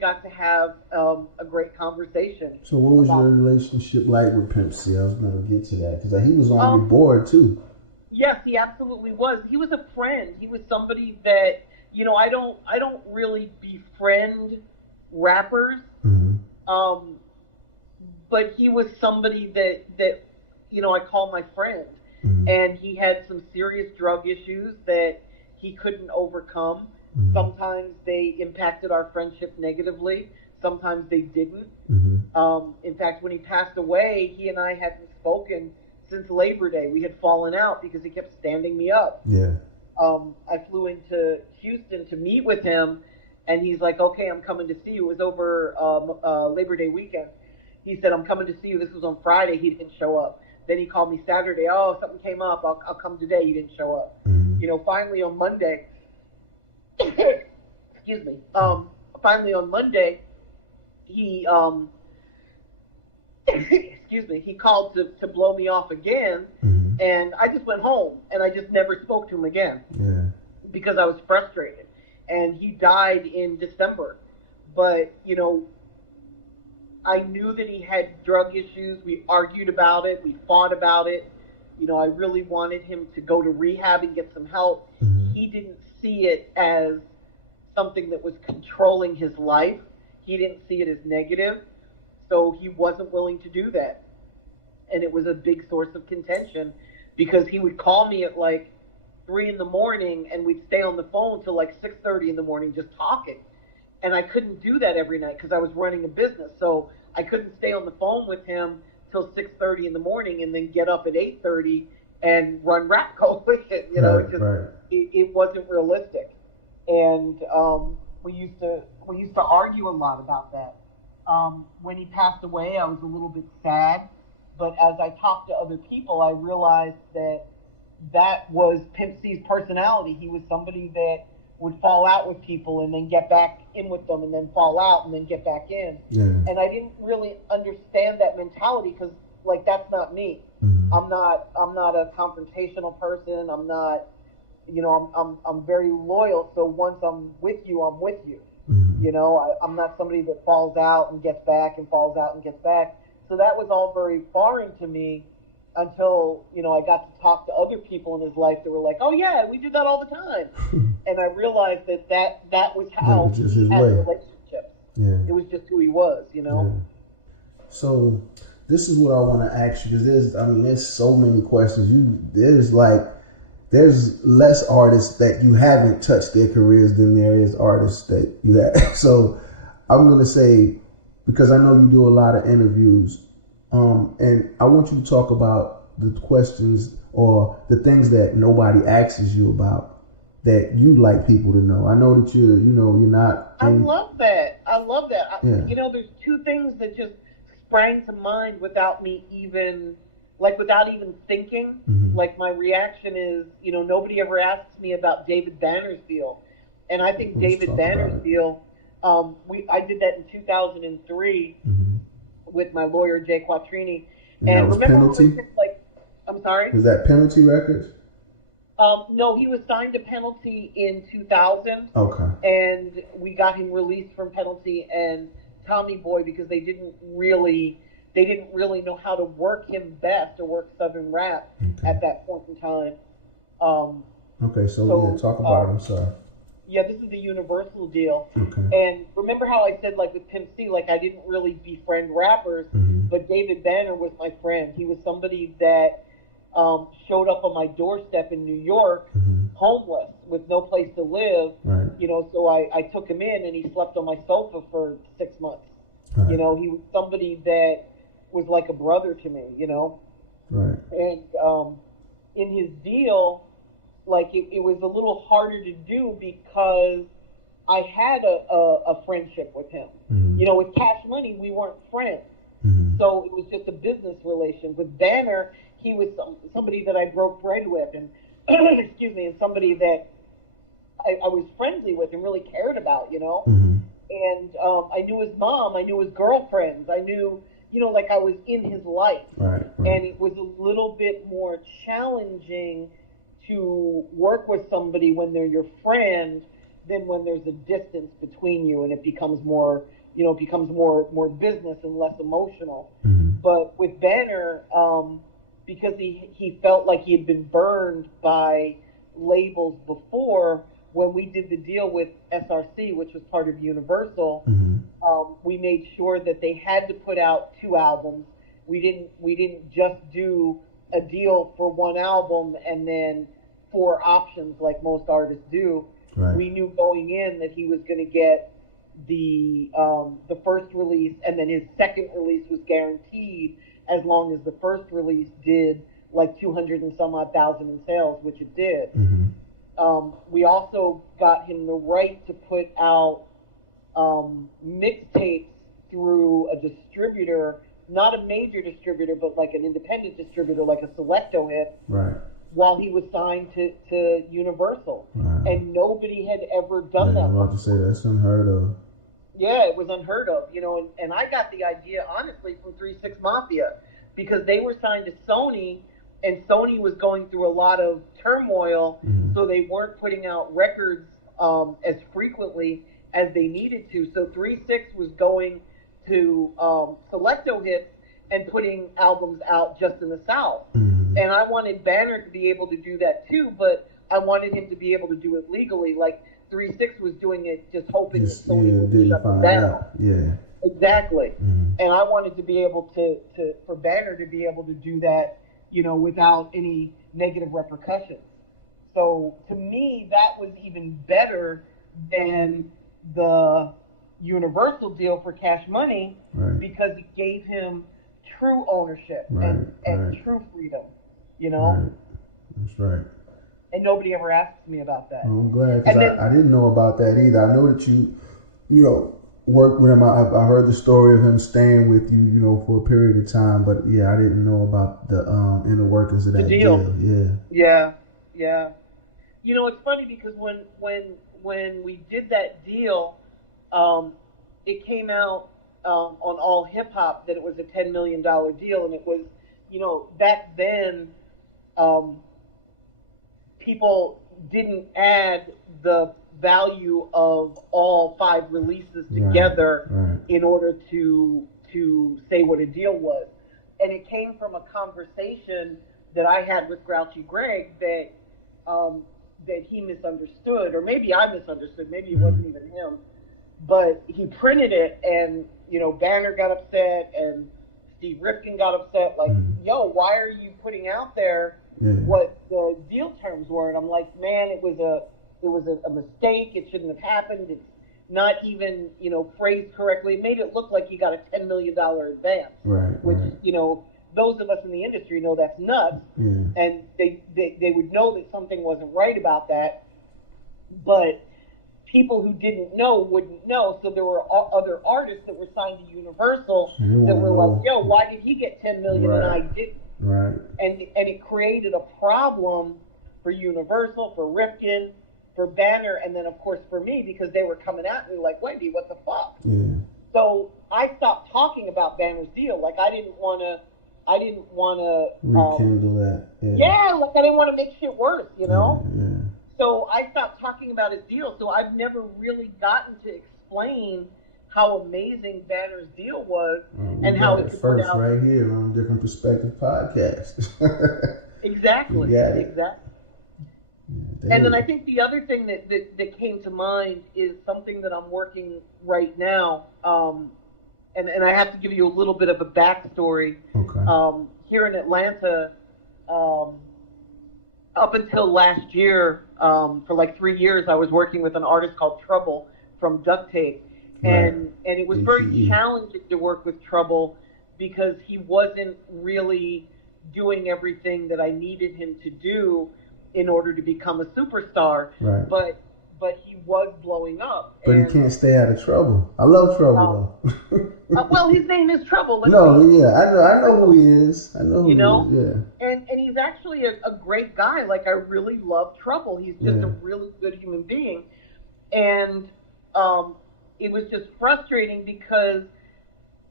got to have a great conversation. So what was your relationship like with Pimp C? I was going to get to that because he was on your board too. Yes, he absolutely was. He was a friend. He was somebody that, I don't really befriend rappers. Mm-hmm. But he was somebody that I call my friend. Mm-hmm. And he had some serious drug issues that he couldn't overcome. Mm-hmm. Sometimes they impacted our friendship negatively. Sometimes they didn't. Mm-hmm. In fact, when he passed away, he and I hadn't spoken since Labor Day. We had fallen out because he kept standing me up. Yeah. I flew into Houston to meet with him, and he's like, okay, I'm coming to see you. It was over Labor Day weekend. He said, I'm coming to see you. This was on Friday. He didn't show up. Then he called me Saturday. Oh, something came up. I'll come today. He didn't show up. Mm-hmm. Finally on Monday, excuse me. Finally on Monday, he excuse me. He called to blow me off again, mm-hmm. And I just went home, and I just never spoke to him again because I was frustrated. And he died in December. But, you know, I knew that he had drug issues. We argued about it. We fought about it. You know, I really wanted him to go to rehab and get some help. He didn't see it as something that was controlling his life. He didn't see it as negative. So he wasn't willing to do that. And it was a big source of contention because he would call me at like 3 in the morning and we'd stay on the phone till like 6:30 in the morning just talking. And I couldn't do that every night because I was running a business. So I couldn't stay on the phone with him till 6:30 in the morning and then get up at 8:30 and run rap coalition. You know, it wasn't realistic. And we used to argue a lot about that. When he passed away, I was a little bit sad. But as I talked to other people, I realized that was Pimp C's personality. He was somebody that would fall out with people and then get back in with them and then fall out and then get back in. And I didn't really understand that mentality because, like, that's not me. I'm not a confrontational person. I'm not, you know, I'm very loyal. So once I'm with you, I'm with you. You know, I'm not somebody that falls out and gets back and falls out and gets back. So that was all very foreign to me until, you know, I got to talk to other people in his life that were like, oh, yeah, we did that all the time. And I realized that was how was just he his had way. relationships. It was just who he was, you know. So this is what I want to ask you because there's so many questions. There's less artists that you haven't touched their careers than there is artists that you have. So I'm going to say, because I know you do a lot of interviews, and I want you to talk about the questions or the things that nobody asks you about that you'd like people to know. I know that you're not. I love that. You know, there's two things that just sprang to mind without even thinking. Like, my reaction is, you know, nobody ever asks me about David Banner's deal. And I think David Banner's deal, I did that in 2003 with my lawyer, Jay Quattrini. And remember, Penalty? I'm sorry? Was that Penalty Records? No, he was signed to Penalty in 2000. Okay. And we got him released from Penalty and Tommy Boy because they didn't really know how to work him best or work Southern rap at that point in time. So talk about it. I'm sorry. Yeah, this is the Universal deal. Okay. And remember how I said, like, with Pimp C, like, I didn't really befriend rappers, but David Banner was my friend. He was somebody that showed up on my doorstep in New York, homeless, with no place to live. Right. You know, so I took him in, and he slept on my sofa for 6 months. Right. You know, he was somebody that was like a brother to me, you know. Right. And in his deal, like, it was a little harder to do because I had a friendship with him. You know, with Cash Money, we weren't friends. So it was just a business relation. With Banner, he was somebody that I broke bread with, and excuse me, and somebody that I was friendly with and really cared about, you know. And I knew his mom, I knew his girlfriends, I knew, you know, like, I was in his life. Right. And it was a little bit more challenging to work with somebody when they're your friend than when there's a distance between you and it becomes more, you know, more business and less emotional. But with Banner, because he felt like he had been burned by labels before, when we did the deal with SRC, which was part of Universal, we made sure that they had to put out 2 albums. We didn't just do a deal for 1 album and then 4 options like most artists do. Right. We knew going in that he was going to get the first release, and then his second release was guaranteed as long as the first release did like 200 and some odd thousand in sales, which it did. We also got him the right to put out mixtapes through a distributor, not a major distributor, but like an independent distributor, like a Selecto hit, right, while he was signed to Universal. Wow. And nobody had ever done that. I'm about to say that's unheard of. Yeah, it was unheard of, you know, and I got the idea, honestly, from 3 6 Mafia, because they were signed to Sony, and Sony was going through a lot of turmoil, so they weren't putting out records as frequently as they needed to. So 3-6 was going to Selecto Hits and putting albums out just in the South. And I wanted Banner to be able to do that too, but I wanted him to be able to do it legally. Like 3-6 was doing it, just hoping that Sony would shut them down. Yeah. Exactly. And I wanted to be able for Banner to be able to do that, you know, without any negative repercussions. So to me, that was even better than the Universal deal for Cash Money, because it gave him true ownership and true freedom, you know? That's right. And nobody ever asks me about that. Well, I'm glad, because I didn't know about that either. I know that you know, worked with him. I heard the story of him staying with you, you know, for a period of time, but yeah, I didn't know about the inner workings of that deal. Yeah. You know, it's funny because when we did that deal, it came out on All Hip Hop that it was a $10 million deal, and it was, you know, back then, people didn't add the value of all 5 releases together in order to say what a deal was. And it came from a conversation that I had with Grouchy Greg that he misunderstood, or maybe I misunderstood, maybe it wasn't even him, but he printed it, and, you know, Banner got upset and Steve Rifkin got upset, like, yo, why are you putting out there what the deal terms were? And I'm like, man, it was a mistake. It shouldn't have happened. It's not even, you know, phrased correctly. It made it look like you got a $10 million advance, which, you know, those of us in the industry know that's nuts, and they would know that something wasn't right about that, but people who didn't know wouldn't know. So there were other artists that were signed to Universal that were like, yo, why did he get $10 million and I didn't? And it created a problem for Universal, for Rifkin, for Banner, and then of course for me, because they were coming at me like, Wendy, what the fuck? So I stopped talking about Banner's deal. Like I didn't want to rekindle that. Like I didn't want to make shit worse, you know? So I stopped talking about his deal. So I've never really gotten to explain how amazing Banner's deal was, and how it could first out right here on Different Perspective podcast. Exactly. And then I think the other thing that came to mind is something that I'm working right now, and I have to give you a little bit of a backstory. Here in Atlanta, up until last year, for like 3 years, I was working with an artist called Trouble from Duct Tape. And it was very challenging to work with Trouble because he wasn't really doing everything that I needed him to do in order to become a superstar. But he was blowing up. But he can't stay out of trouble. I love Trouble though. Well, his name is Trouble. I know who he is. I know who he is. And he's actually a great guy. Like I really love Trouble. He's just a really good human being. And it was just frustrating because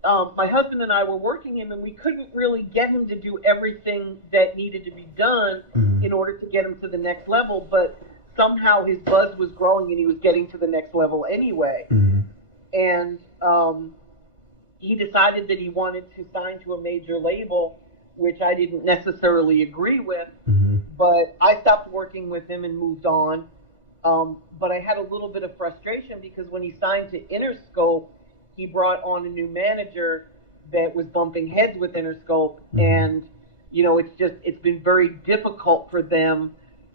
my husband and I were working him, and we couldn't really get him to do everything that needed to be done in order to get him to the next level. But somehow his buzz was growing, and he was getting to the next level anyway. And he decided that he wanted to sign to a major label, which I didn't necessarily agree with. But I stopped working with him and moved on. But I had a little bit of frustration because when he signed to Interscope, he brought on a new manager that was bumping heads with Interscope. And, you know, it's been very difficult for them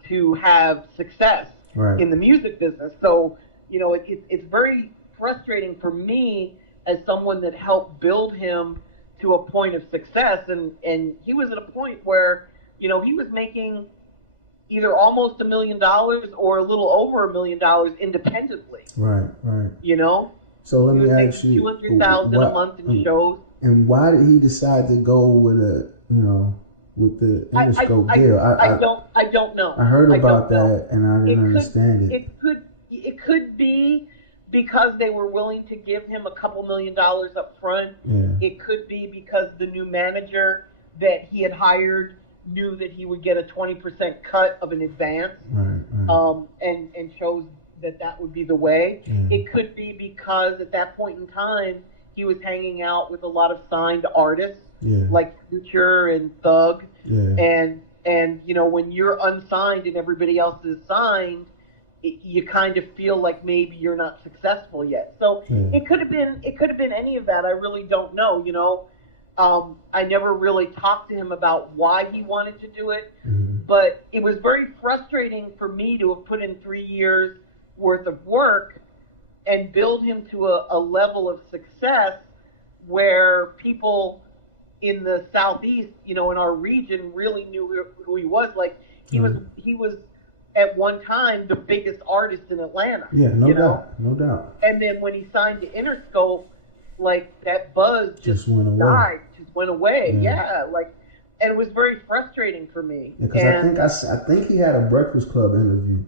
to have success in the music business. So, you know, it's very frustrating for me as someone that helped build him to a point of success. And he was at a point where, you know, he was making either almost $1 million or a little over $1 million independently. You know? So let me ask you, $200,000 a month in shows. And why did he decide to go with the Interscope deal? I don't know. I heard about that and I didn't understand it. It could be because they were willing to give him a couple $1 million up front. It could be because the new manager that he had hired knew that he would get a 20% cut of an advance, and chose that would be the way. It could be because at that point in time he was hanging out with a lot of signed artists like Future and Thug, and you know, when you're unsigned and everybody else is signed, you kind of feel like maybe you're not successful yet. So it could have been any of that. I really don't know. You know, I never really talked to him about why he wanted to do it, but it was very frustrating for me to have put in 3 years worth of work and build him to a level of success where people in the Southeast, you know, in our region, really knew who he was. Like he was at one time the biggest artist in Atlanta. Yeah, no doubt. And then when he signed to Interscope, like that buzz just went away. died, just went away. Yeah, like, and it was very frustrating for me. Because I think he had a Breakfast Club interview.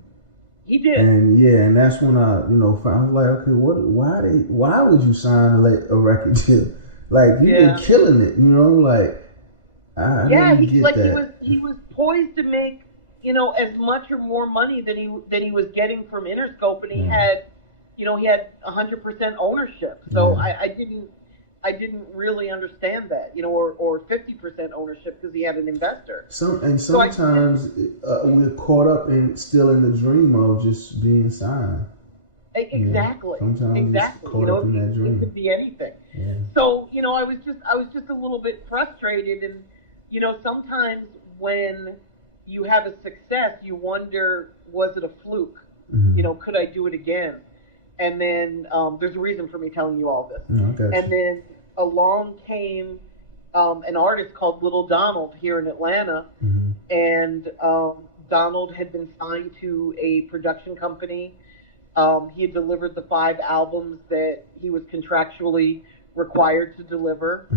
He did. And that's when I was like, okay, why would you sign a record deal? Like, you've been killing it, you know, like, I didn't get that. He was poised to make, you know, as much or more money than he was getting from Interscope, and he had 100% ownership. So I didn't really understand that, you know, or 50% ownership because he had an investor. Sometimes we're caught up still in the dream of just being signed. Exactly. Sometimes exactly. You know, it could be anything. Yeah. So, you know, I was just a little bit frustrated, and you know, sometimes when you have a success, you wonder, was it a fluke? You know, could I do it again? And then there's a reason for me telling you all this. And then along came an artist called Little Donald here in Atlanta, and Donald had been signed to a production company. He had delivered the 5 albums that he was contractually required to deliver,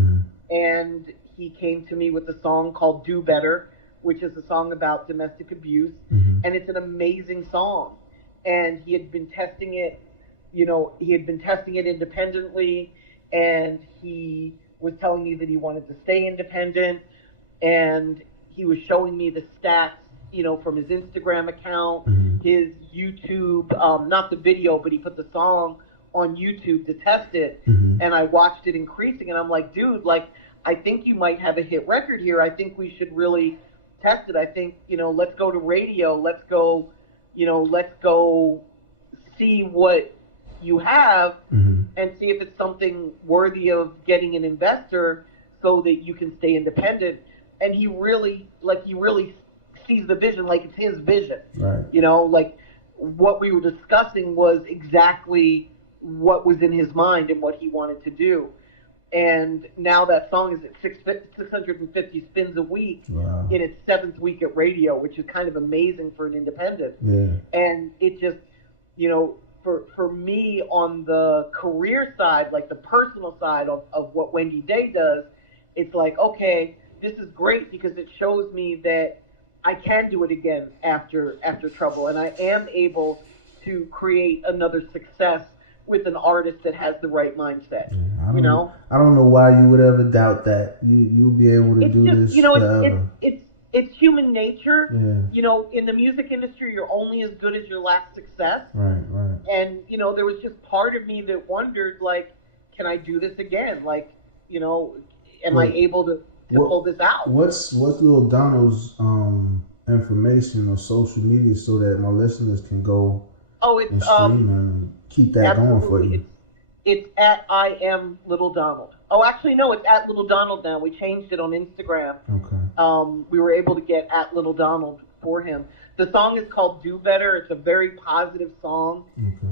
and he came to me with a song called Do Better, which is a song about domestic abuse, and it's an amazing song. And he had been testing it, you know, independently, and he was telling me that he wanted to stay independent, and he was showing me the stats, you know, from his Instagram account, his YouTube, not the video, but he put the song on YouTube to test it, and I watched it increasing, and I'm like, dude, like, I think you might have a hit record here. I think we should really test it. I think, you know, let's go to radio. Let's go see what you have and see if it's something worthy of getting an investor so that you can stay independent. And he really sees the vision, like it's his vision. Right. You know, like what we were discussing was exactly what was in his mind and what he wanted to do. And now that song is at 650 spins a week in its 7th week at radio, which is kind of amazing for an independent. Yeah. And it just, you know, for me on the career side, like the personal side of what Wendy Day does, it's like, okay, this is great because it shows me that I can do it again after trouble, and I am able to create another success with an artist that has the right mindset. I don't know why you would ever doubt that. You'll be able to do this. You know, it's human nature. Yeah. You know, in the music industry, you're only as good as your last success. Right. And you know, there was just part of me that wondered, like, can I do this again? Like, you know, am I able to pull this out? What's Lil Donald's information on social media so that my listeners can go and stream and keep that going for you? It's at I am Little Donald. Oh, actually, no, it's at Little Donald now. We changed it on Instagram. Okay. We were able to get at Little Donald for him. The song is called Do Better. It's a very positive song.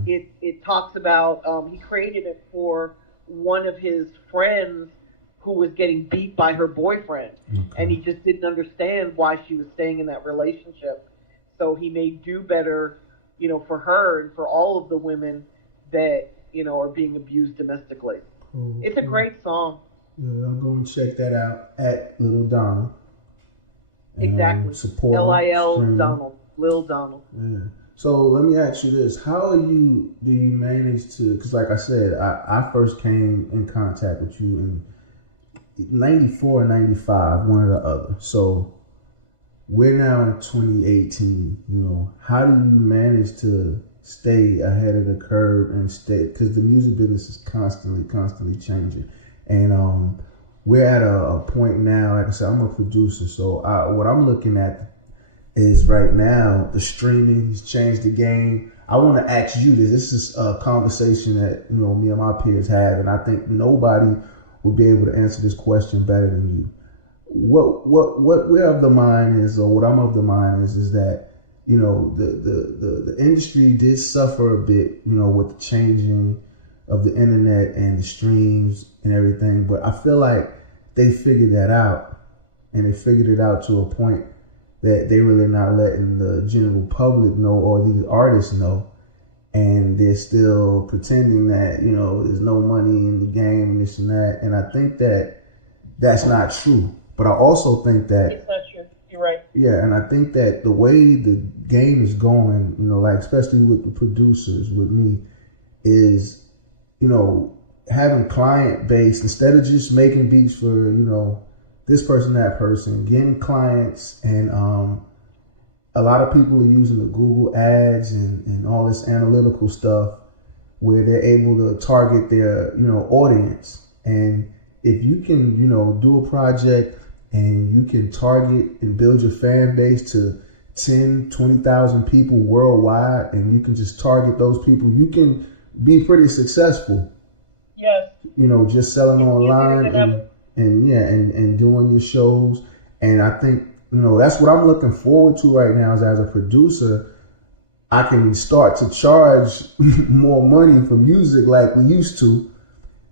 Okay. It talks about, he created it for one of his friends who was getting beat by her boyfriend. Okay. And he just didn't understand why she was staying in that relationship. So he made Do Better, you know, for her and for all of the women that, you know, are being abused domestically. Cool. It's a great song. Yeah, I'm going to check that out at Little Donald. Exactly. Support Lil Donald. Lil Donald. Yeah. So let me ask you this: how do you manage to? Because like I said, I first came in contact with you in '94 and '95, one or the other. So we're now in 2018. You know, how do you manage to stay ahead of the curve and stay? Because the music business is constantly changing, and we're at a point now. Like I said, I'm a producer, so what I'm looking at is right now the streaming has changed the game. I want to ask you this. This is a conversation that me and my peers have, and I think nobody will be able to answer this question better than you. What we're of the mind is, or what I'm of the mind is that the industry did suffer a bit, with the changing of the internet and the streams and everything. But I feel like they figured that out, and they figured it out to a point that they really not letting the general public know or these artists know, and they're still pretending that there's no money in the game and this and that. And I think that that's not true. But I also think that it's not true. You're right. Yeah, and I think that the way the game is going, like especially with the producers, with me, is having client base instead of just making beats for this person, that person, getting clients, and a lot of people are using the Google ads and all this analytical stuff where they're able to target their audience. And if you can do a project and you can target and build your fan base to 10, 20,000 people worldwide, and you can just target those people, you can be pretty successful. Yes. Just selling online and doing your shows. And I think, that's what I'm looking forward to right now is as a producer, I can start to charge more money for music like we used to,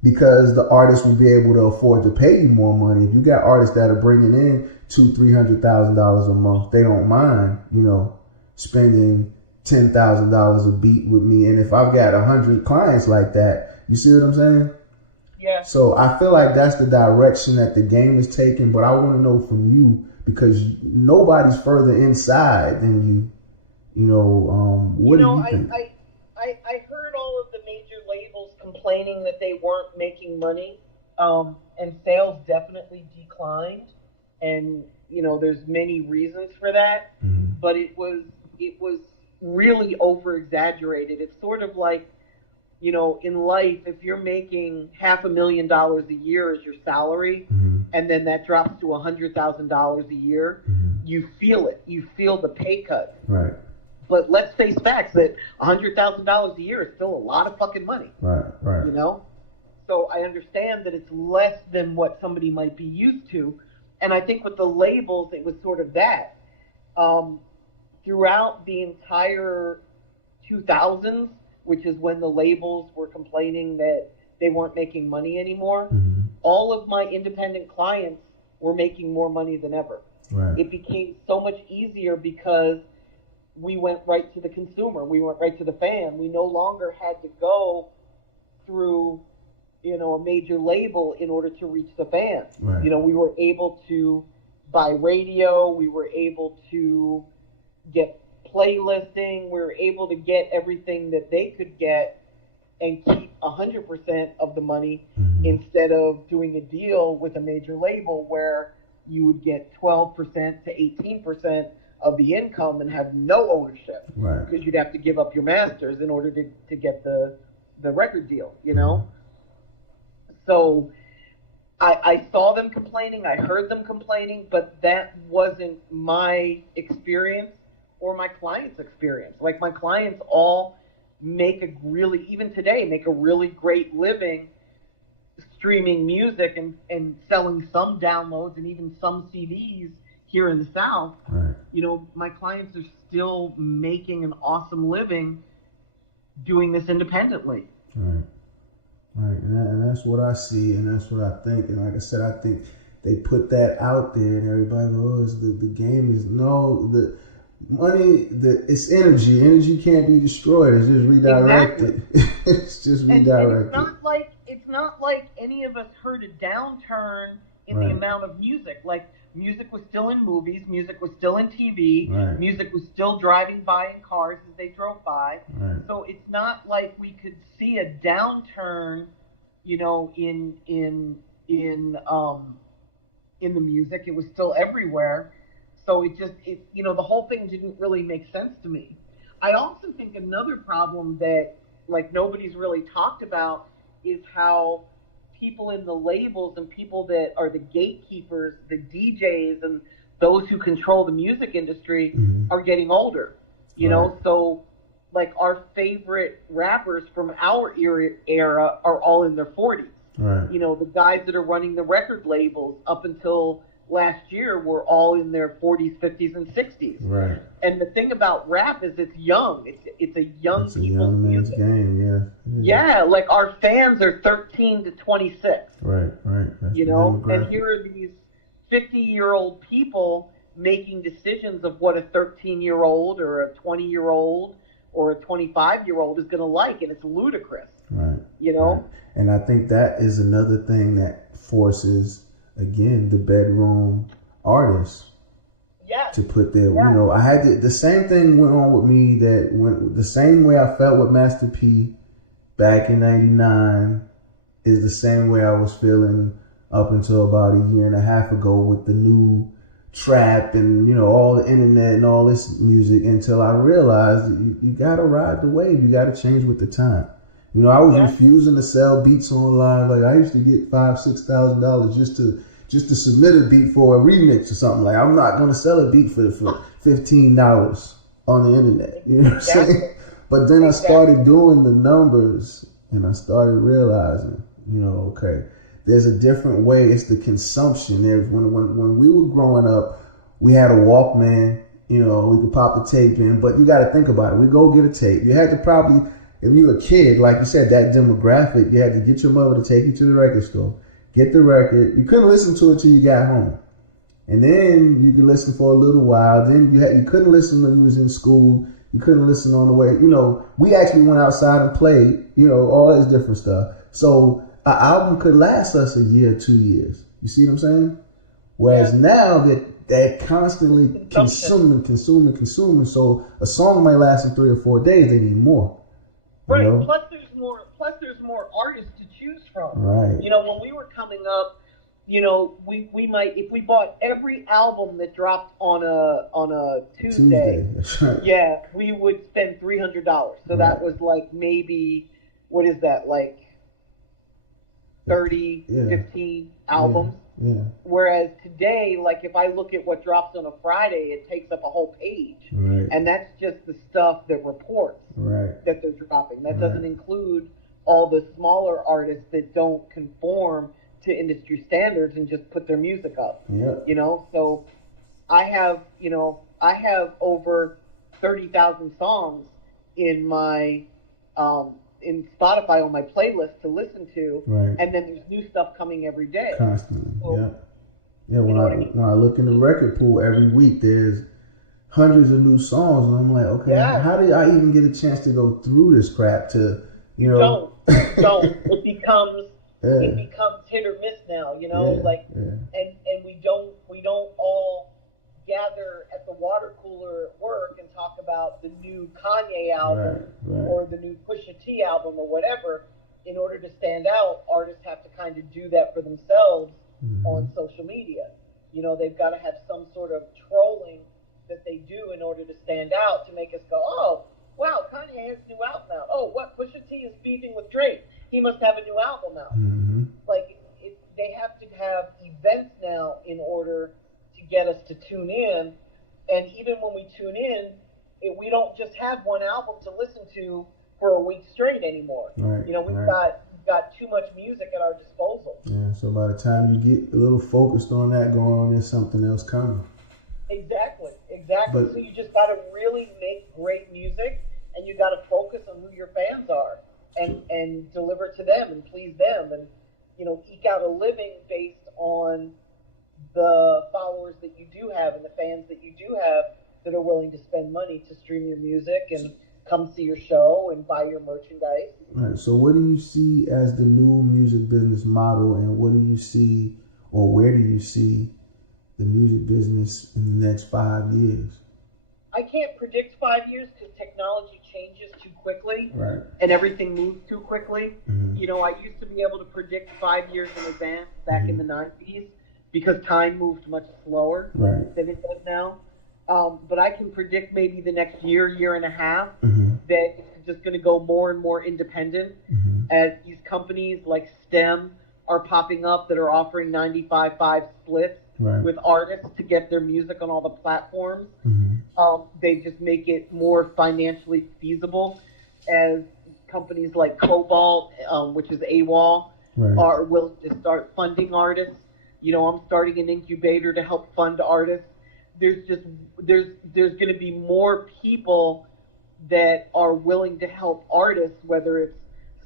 because the artists will be able to afford to pay you more money. If you got artists that are bringing in $200,000-$300,000 a month, they don't mind, spending $10,000 a beat with me. And if I've got 100 clients like that, you see what I'm saying? Yeah. So I feel like that's the direction that the game is taking. But I want to know from you, because nobody's further inside than you. What do you think? I heard all of the major labels complaining that they weren't making money, and sales definitely declined, and there's many reasons for that, but it was really over exaggerated. It's sort of like, in life, if you're making $500,000 a year as your salary, and then that drops to $100,000 a year, you feel it. You feel the pay cut. Right. But let's face facts that $100,000 a year is still a lot of fucking money. Right. So I understand that it's less than what somebody might be used to. And I think with the labels, it was sort of that. Throughout the entire 2000s, which is when the labels were complaining that they weren't making money anymore, all of my independent clients were making more money than ever. Right. It became so much easier because we went right to the consumer. We went right to the fan. We no longer had to go through, a major label in order to reach the fan. Right. We were able to buy radio. We were able to get playlisting. We were able to get everything that they could get and keep 100% of the money instead of doing a deal with a major label where you would get 12% to 18% of the income and have no ownership, right? Because you'd have to give up your masters in order to get the record deal, So I saw them complaining, I heard them complaining, but that wasn't my experience or my clients' experience. Like, my clients all even today, make a really great living streaming music and selling some downloads and even some CDs here in the South. Right. My clients are still making an awesome living doing this independently. Right. And that's what I see, and that's what I think. And like I said, I think they put that out there, and everybody goes, the game is the money. It's energy. Energy can't be destroyed. It's just redirected. Exactly. It's just redirected. And it's not like any of us heard a downturn in the amount of music. Like, music was still in movies, music was still in TV, music was still driving by in cars as they drove by. Right. So it's not like we could see a downturn, in the music. It was still everywhere. So the whole thing didn't really make sense to me. I also think another problem that like nobody's really talked about is how people in the labels and people that are the gatekeepers, the DJs and those who control the music industry are getting older. You know, so like our favorite rappers from our era are all in their 40s. Right. You know, the guys that are running the record labels up until last year were all in their 40s, 50s, and 60s. Right. And the thing about rap is it's young. It's a young It's a young man's game, Yeah, like our fans are 13 to 26. Right. That's you know, and here are these 50-year-old people making decisions of what a 13-year-old or a 20-year-old or a 25-year-old is going to like, and it's ludicrous. Right. You know? Right. And I think that is another thing that forces, again, the bedroom artists to put their, you know, I had the same thing went on with me the same way I felt with Master P back in 99 is the same way I was feeling up until about a year and a half ago with the new trap and, you know, all the internet and all this music, until I realized that you got to ride the wave. You got to change with the time. You know, I was refusing to sell beats online. Like, I used to get $5,000-$6,000 just to submit a beat for a remix or something. Like, I'm not going to sell a beat for $15 on the internet. You know what I'm saying? But then I started doing the numbers and I started realizing, you know, okay, there's a different way. It's the consumption. When we were growing up, we had a Walkman. You know, we could pop the tape in, but you got to think about it. We go get a tape. You had to probably, if you were a kid, like you said, that demographic, you had to get your mother to take you to the record store, get the record. You couldn't listen to it till you got home, and then you could listen for a little while. Then you couldn't listen when you was in school. You couldn't listen on the way. You know, we actually went outside and played. You know, all this different stuff. So an album could last us a year, 2 years. You see what I'm saying? Whereas now that they're constantly consuming. So a song might last in 3 or 4 days. They need more. Right. Know? Plus there's more artists to choose from. Right. You know, when we were coming up, you know, we might, if we bought every album that dropped on a Tuesday. That's right. Yeah, we would spend $300. So that was like maybe, what is that, like 30, 15 albums? Yeah. Whereas today, like if I look at what drops on a Friday, it takes up a whole page. Right. And that's just the stuff that reports that they're dropping. That doesn't include all the smaller artists that don't conform to industry standards and just put their music up. Yeah. You know, so I have over 30,000 songs in my in Spotify on my playlist to listen to, and then there's new stuff coming every day. Constantly, so, yeah. When I look in the record pool every week, there's hundreds of new songs, and I'm like, okay, how did I even get a chance to go through this crap? To, you know, don't. It becomes hit or miss now. You know, and we don't all gather at the water cooler at work and talk about the new Kanye album or the new Pusha T album or whatever. In order to stand out, artists have to kind of do that for themselves on social media. You know, they've got to have some sort of trolling that they do in order to stand out, to make us go, oh, wow, Kanye has a new album out. Oh, what, Pusha T is beefing with Drake. He must have a new album out. Like, they have to have events now in order to get us to tune in. And even when we tune in, we don't just have one album to listen to for a week straight anymore. You know, we've got too much music at our disposal. Yeah, so by the time you get a little focused on that going on, there's something else coming. Exactly. So you just got to really make great music, and you got to focus on who your fans are and deliver to them and please them, and, you know, eke out a living based on the followers that you do have and the fans that you do have that are willing to spend money to stream your music and come see your show and buy your merchandise. Right. So what do you see as the new music business model, and what do you see, or where do you see the music business in the next 5 years? I can't predict 5 years because technology changes too quickly and everything moves too quickly. You know, I used to be able to predict 5 years in advance back in the 90s. because time moved much slower Right. than it does now. But I can predict maybe the next year and a half Mm-hmm. that it's just going to go more and more independent Mm-hmm. as these companies like STEM are popping up that are offering 95/5 splits Right. with artists to get their music on all the platforms. Mm-hmm. They just make it more financially feasible as companies like Cobalt, which is AWOL, Right. are willing to start funding artists. You know, I'm starting an incubator to help fund artists. There's going to be more people that are willing to help artists, whether it's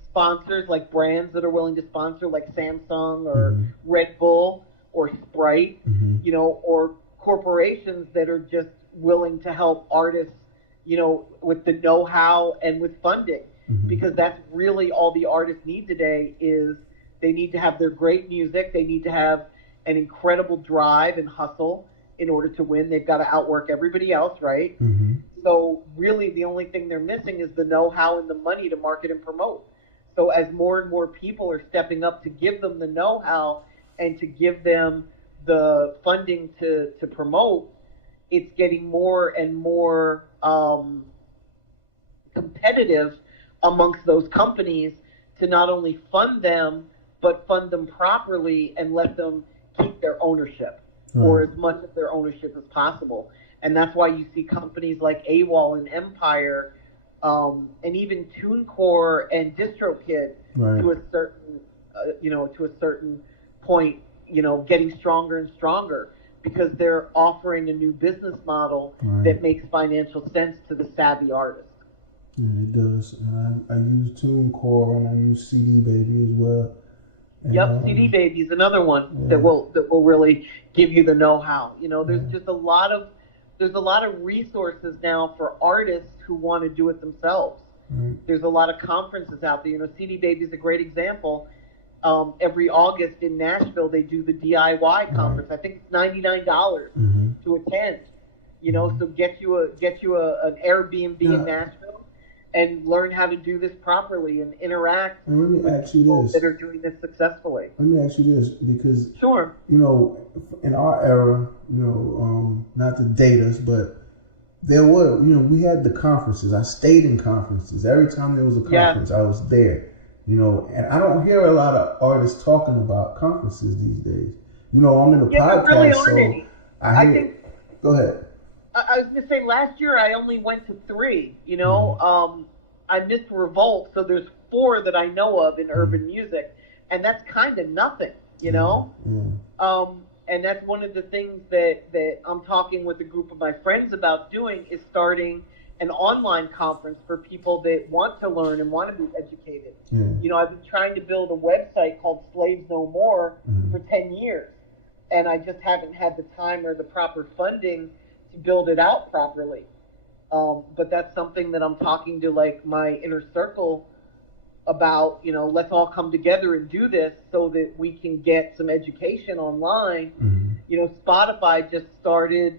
sponsors like brands that are willing to sponsor like Samsung or Mhm. Red Bull or Sprite, Mhm. you know, or corporations that are just willing to help artists, you know, with the know-how and with funding, Mhm. because that's really all the artists need today is they need to have their great music. They need to have an incredible drive and hustle in order to win. They've got to outwork everybody else, right? Mhm. So really the only thing they're missing is the know-how and the money to market and promote. So as more and more people are stepping up to give them the know-how and to give them the funding to promote, it's getting more and more competitive amongst those companies to not only fund them, but fund them properly and let them keep their ownership, or Right. as much of their ownership as possible. And that's why you see companies like AWOL and Empire, and even TuneCore and DistroKid Right. to a certain, to a certain point, getting stronger and stronger because they're offering a new business model Right. that makes financial sense to the savvy artist. And it does. And I use TuneCore and I use CD Baby as well. And, Yep, CD Baby is another one yeah. that will really give you the know-how. There's Yeah. just a lot of resources now for artists who want to do it themselves. Right. There's a lot of conferences out there. CD Baby is a great example. Every August in Nashville, they do the DIY conference. I think it's $99 Mhm. to attend. So get you an Airbnb Yeah. in Nashville and learn how to do this properly and interact And let me with ask you people this. that are doing this successfully. Let me ask you this, because Sure. in our era, not to date us, but there were, we had the conferences. I stayed in conferences. Every time there was a conference, I was there. And I don't hear a lot of artists talking about conferences these days. I'm in the There podcast, really aren't so any. I hear. think Go ahead. I was going to say last year I only went to 3. Mm-hmm. I missed Revolt, so there's 4 that I know of in urban music, and that's kind of nothing. Yeah. And that's one of the things that I'm talking with a group of my friends about doing is starting an online conference for people that want to learn and want to be educated. Yeah. I've been trying to build a website called Slaves No More Mhm. for 10 years, and I just haven't had the time or the proper funding to build it out properly. But that's something that I'm talking to like my inner circle about, let's all come together and do this so that we can get some education online. Mhm. Spotify just started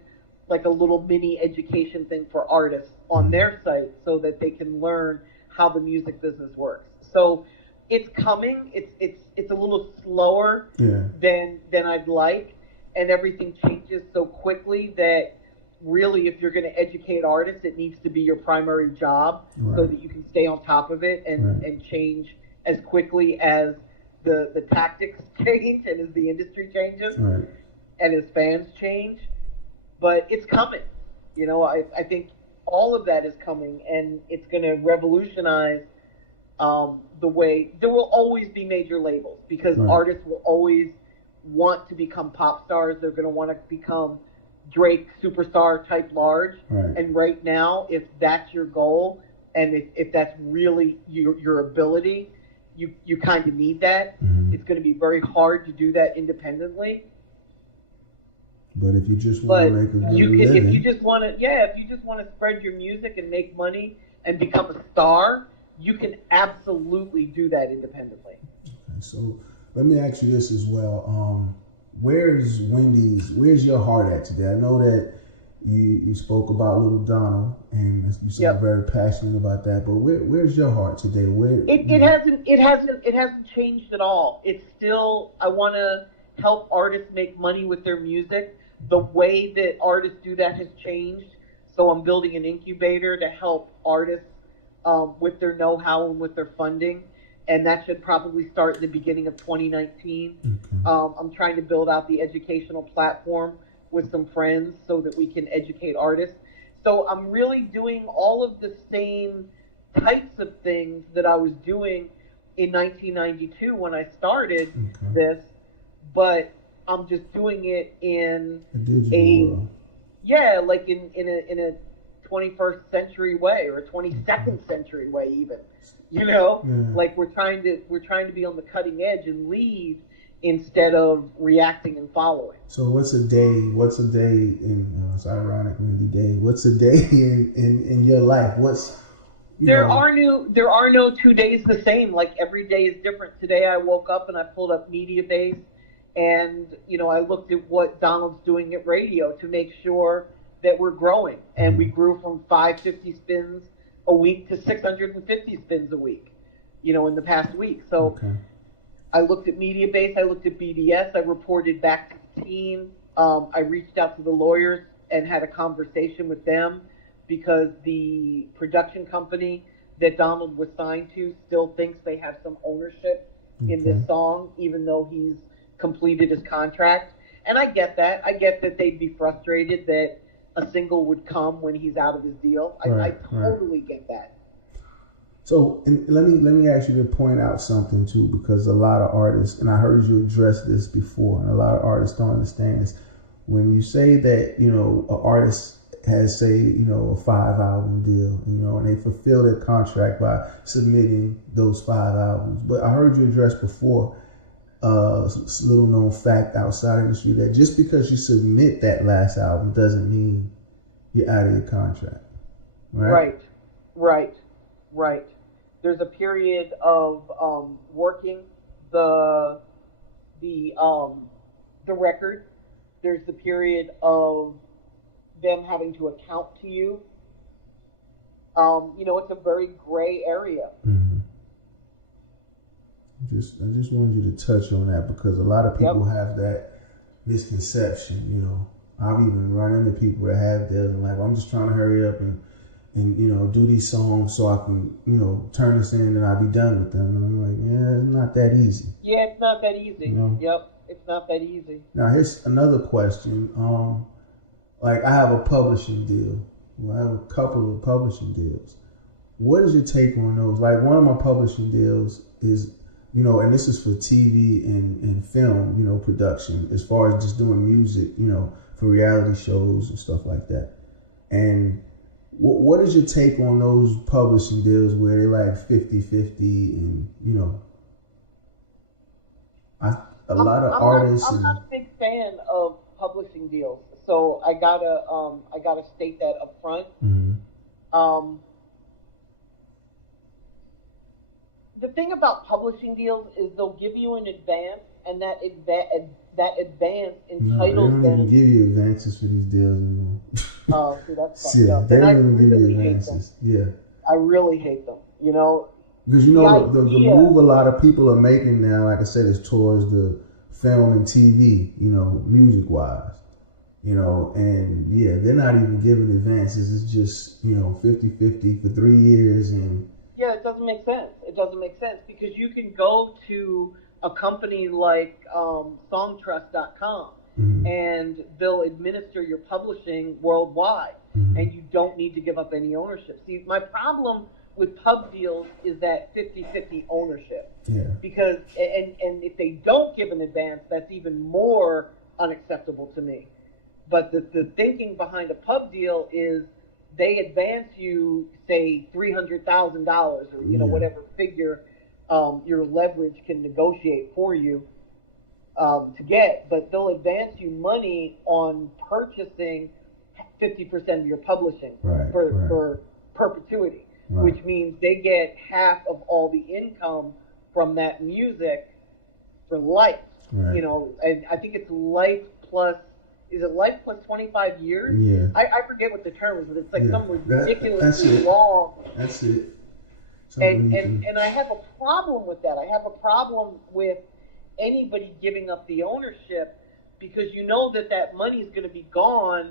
like a little mini education thing for artists on their site so that they can learn how the music business works. So it's coming. It's a little slower Yeah. than I'd like, and everything changes so quickly that really, if you're going to educate artists, it needs to be your primary job so Right. that you can stay on top of it Right. and change as quickly as the tactics change and as the industry changes Right. and as fans change. But it's coming. I think all of that is coming, and it's going to revolutionize the way. There will always be major labels because Right. artists will always want to become pop stars. They're going to want to become Drake superstar type large. Right. And right now, if that's your goal and if that's really your ability, you kind of need that. Mhm. It's going to be very hard to do that independently. But if you just But want to make a good you can, living, if you just want to spread your music and make money and become a star, you can absolutely do that independently. Okay, so let me ask you this as well. Where's your heart at today? I know that you spoke about Little Donald and you sound Yep. very passionate about that, but where's your heart today? It hasn't changed at all. It's still, I want to help artists make money with their music. The way that artists do that has changed. So I'm building an incubator to help artists with their know-how and with their funding. And that should probably start in the beginning of 2019. Okay. I'm trying to build out the educational platform with some friends so that we can educate artists. So I'm really doing all of the same types of things that I was doing in 1992 when I started this, but I'm just doing it in like in a 21st century way or a 22nd century way even. You know, like we're trying to be on the cutting edge and lead instead of reacting and following. So what's a day in it's ironic Wendy Day. What's a day in your life? There are no 2 days the same. Like every day is different. Today I woke up and I pulled up Mediabase and I looked at what Donald's doing at radio to make sure that we're growing. And we grew from 550 spins a week to 650 spins a week, in the past week. So I looked at Mediabase, I looked at BDS, I reported back to the team. I reached out to the lawyers and had a conversation with them because the production company that Donald was signed to still thinks they have some ownership in this song, even though he's completed his contract. And I get that. I get that they'd be frustrated that a single would come when he's out of his deal. I totally get that. So let me ask you to point out something too, because a lot of artists, and I heard you address this before, and a lot of artists don't understand this. When you say that, an artist has, say, a 5-album deal, and they fulfill their contract by submitting those 5 albums. But I heard you address before little known fact outside industry that just because you submit that last album doesn't mean you're out of your contract, right? Right. There's a period of working the record. There's the period of them having to account to you. It's a very gray area. I just wanted you to touch on that because a lot of people have that misconception. I've even run into people that have deals and like, well, I'm just trying to hurry up and do these songs so I can, turn this in and I'll be done with them. And I'm like, yeah, it's not that easy. Yeah, it's not that easy. Yep, it's not that easy. Now, here's another question. Like, I have a publishing deal. Well, I have a couple of publishing deals. What is your take on those? Like, one of my publishing deals is, and this is for TV and film, production, as far as just doing music, for reality shows and stuff like that. And what is your take on those publishing deals where they're like 50-50 and, a lot of artists. I'm not a big fan of publishing deals, so I gotta state that up front. The thing about publishing deals is they'll give you an advance, and that advance entitles them. They don't even give you advances for these deals anymore. Oh, see, that's fucked up. They don't even give you advances. Yeah. I really hate them. Because the move a lot of people are making now, like I said, is towards the film and TV, music wise. And they're not even giving advances. It's just, 50-50 for 3 years. And yeah, it doesn't make sense. It doesn't make sense because you can go to a company like songtrust.com and they'll administer your publishing worldwide and you don't need to give up any ownership. See, my problem with pub deals is that 50-50 ownership. Yeah. Because, and if they don't give an advance, that's even more unacceptable to me. But the thinking behind a pub deal is they advance you, say, $300,000 or, whatever figure your leverage can negotiate for you to get, but they'll advance you money on purchasing 50% of your publishing for perpetuity, which means they get half of all the income from that music for life. And I think it's life plus. Is it life plus 25 years? Yeah. I forget what the term is, but it's like some ridiculously long. That's it. And I have a problem with that. I have a problem with anybody giving up the ownership, because you know that money is going to be gone,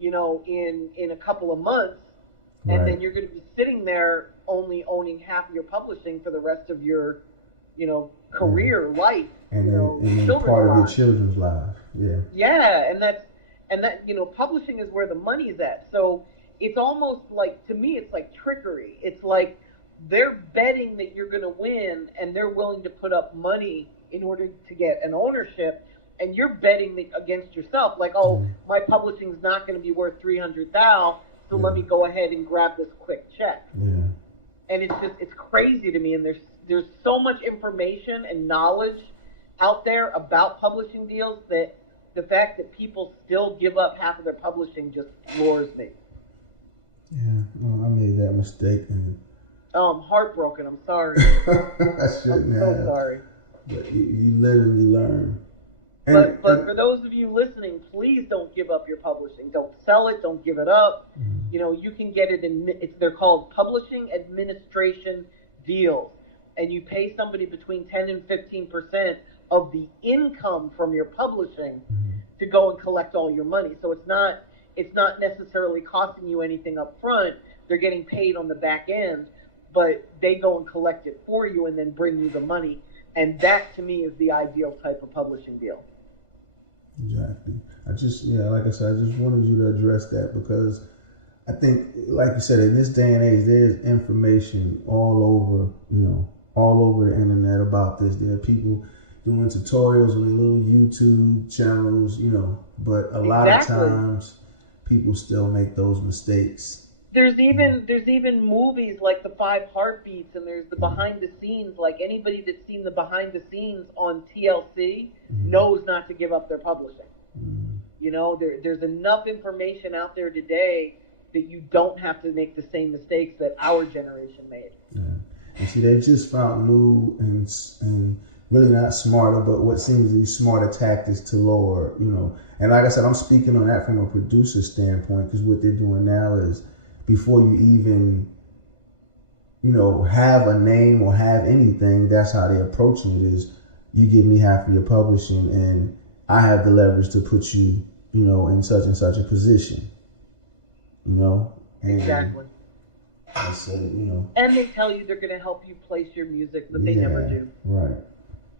in a couple of months, and then you're going to be sitting there only owning half of your publishing for the rest of your, career, life, and then part of your children's lives. Yeah. Yeah, and that, publishing is where the money's at. So it's almost like, to me, it's like trickery. It's like they're betting that you're going to win, and they're willing to put up money in order to get an ownership, and you're betting against yourself. Like, oh, my publishing's not going to be worth $300,000, so let me go ahead and grab this quick check. Yeah. And it's crazy to me, and there's so much information and knowledge out there about publishing deals that the fact that people still give up half of their publishing just floors me. Yeah, no, I made that mistake, and I'm heartbroken. I'm sorry. I shouldn't have. I'm so sorry. But you live and you learn. But for those of you listening, please don't give up your publishing. Don't sell it. Don't give it up. You can get it they're called publishing administration deals, and you pay somebody between 10 and 15% of the income from your publishing to go and collect all your money. So it's not necessarily costing you anything up front. They're getting paid on the back end, but they go and collect it for you and then bring you the money. And that, to me, is the ideal type of publishing deal. Exactly. Like I said, I just wanted you to address that, because I think, like you said, in this day and age, there's information all over the internet about this. There are people doing tutorials on their little YouTube channels, but a lot of times people still make those mistakes. There's even movies like The 5 Heartbeats, and there's the behind the scenes. Like, anybody that's seen the behind the scenes on TLC knows not to give up their publishing. There's enough information out there today that you don't have to make the same mistakes that our generation made. Yeah. And see, they've just found new and really not smarter, but what seems to be smarter tactics to lower, And like I said, I'm speaking on that from a producer standpoint, because what they're doing now is, before you even, have a name or have anything, that's how they're approaching it, is you give me half of your publishing and I have the leverage to put you, in such and such a position, And exactly. I said, And they tell you they're going to help you place your music, but they never do. Right.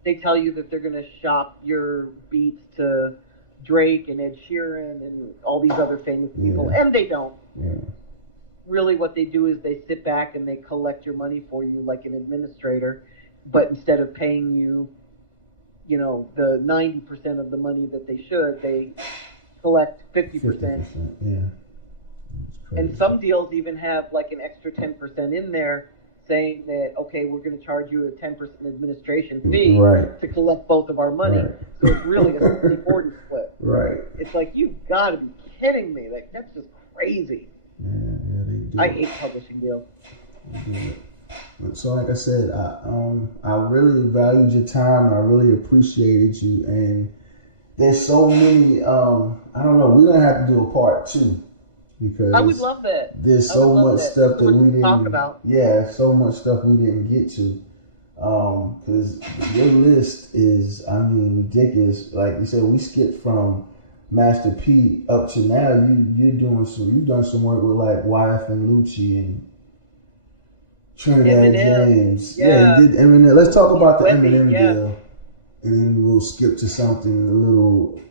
They tell you that they're going to shop your beats to Drake and Ed Sheeran and all these other famous people, and they don't. Yeah. Really what they do is they sit back and they collect your money for you like an administrator, but instead of paying you, the 90% of the money that they should, they collect 50%. Yeah. And some deals even have like an extra 10% in there, saying that, okay, we're going to charge you a 10% administration fee to collect both of our money. Right. So it's really a 60-40 split. Right. It's like, you've got to be kidding me. Like, that's just crazy. Yeah, they do. I hate publishing deals. So like I said, I really valued your time, and I really appreciated you. And there's so many, I don't know, we're going to have to do a part 2. Because I would love that. There's so much stuff that we didn't talk about. Yeah, so much stuff we didn't get to. Because your list is, ridiculous. Like you said, we skipped from Master P up to now. You've done some work with like YF and Lucci and Trinidad James. Yeah, you did Eminem. Let's talk about the Wendy, Eminem deal, and then we'll skip to something a little.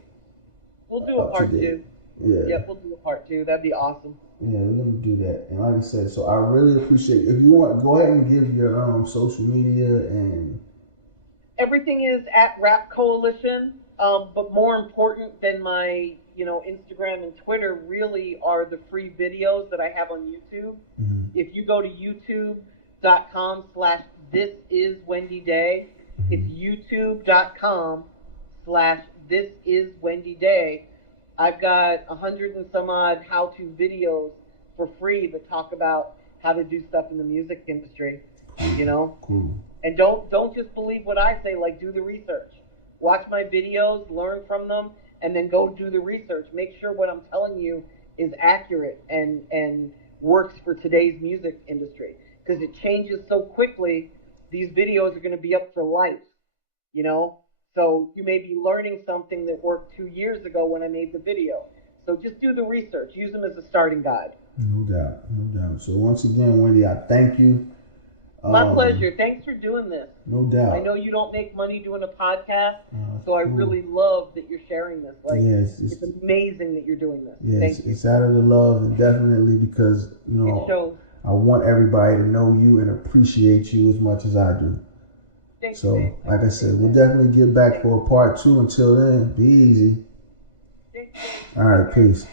We'll do a part 2. Yeah. Yep, we'll do a part 2. That'd be awesome. Yeah, we're gonna do that. And like I said, so I really appreciate it. If you want, go ahead and give your social media and everything is at Rap Coalition. But more important than my, Instagram and Twitter really are the free videos that I have on YouTube. Mm-hmm. If you go to youtube.com/thisiswendyday, it's youtube.com/thisiswendyday. I've got 100 and some odd how-to videos for free that talk about how to do stuff in the music industry, Cool. And don't just believe what I say, like do the research. Watch my videos, learn from them, and then go do the research. Make sure what I'm telling you is accurate and works for today's music industry. Because it changes so quickly, these videos are going to be up for life, So you may be learning something that worked 2 years ago when I made the video. So just do the research. Use them as a starting guide. No doubt, no doubt. So once again, Wendy, I thank you. My pleasure. Thanks for doing this. No doubt. I know you don't make money doing a podcast, so I really love that you're sharing this. Like, yes, it's amazing that you're doing this. Yes, it's out of the love, and definitely because, you know, it shows. I want everybody to know you and appreciate you as much as I do. Thanks, so, babe. like I said, we'll definitely get back for a part 2. Until then, be easy. All right, peace.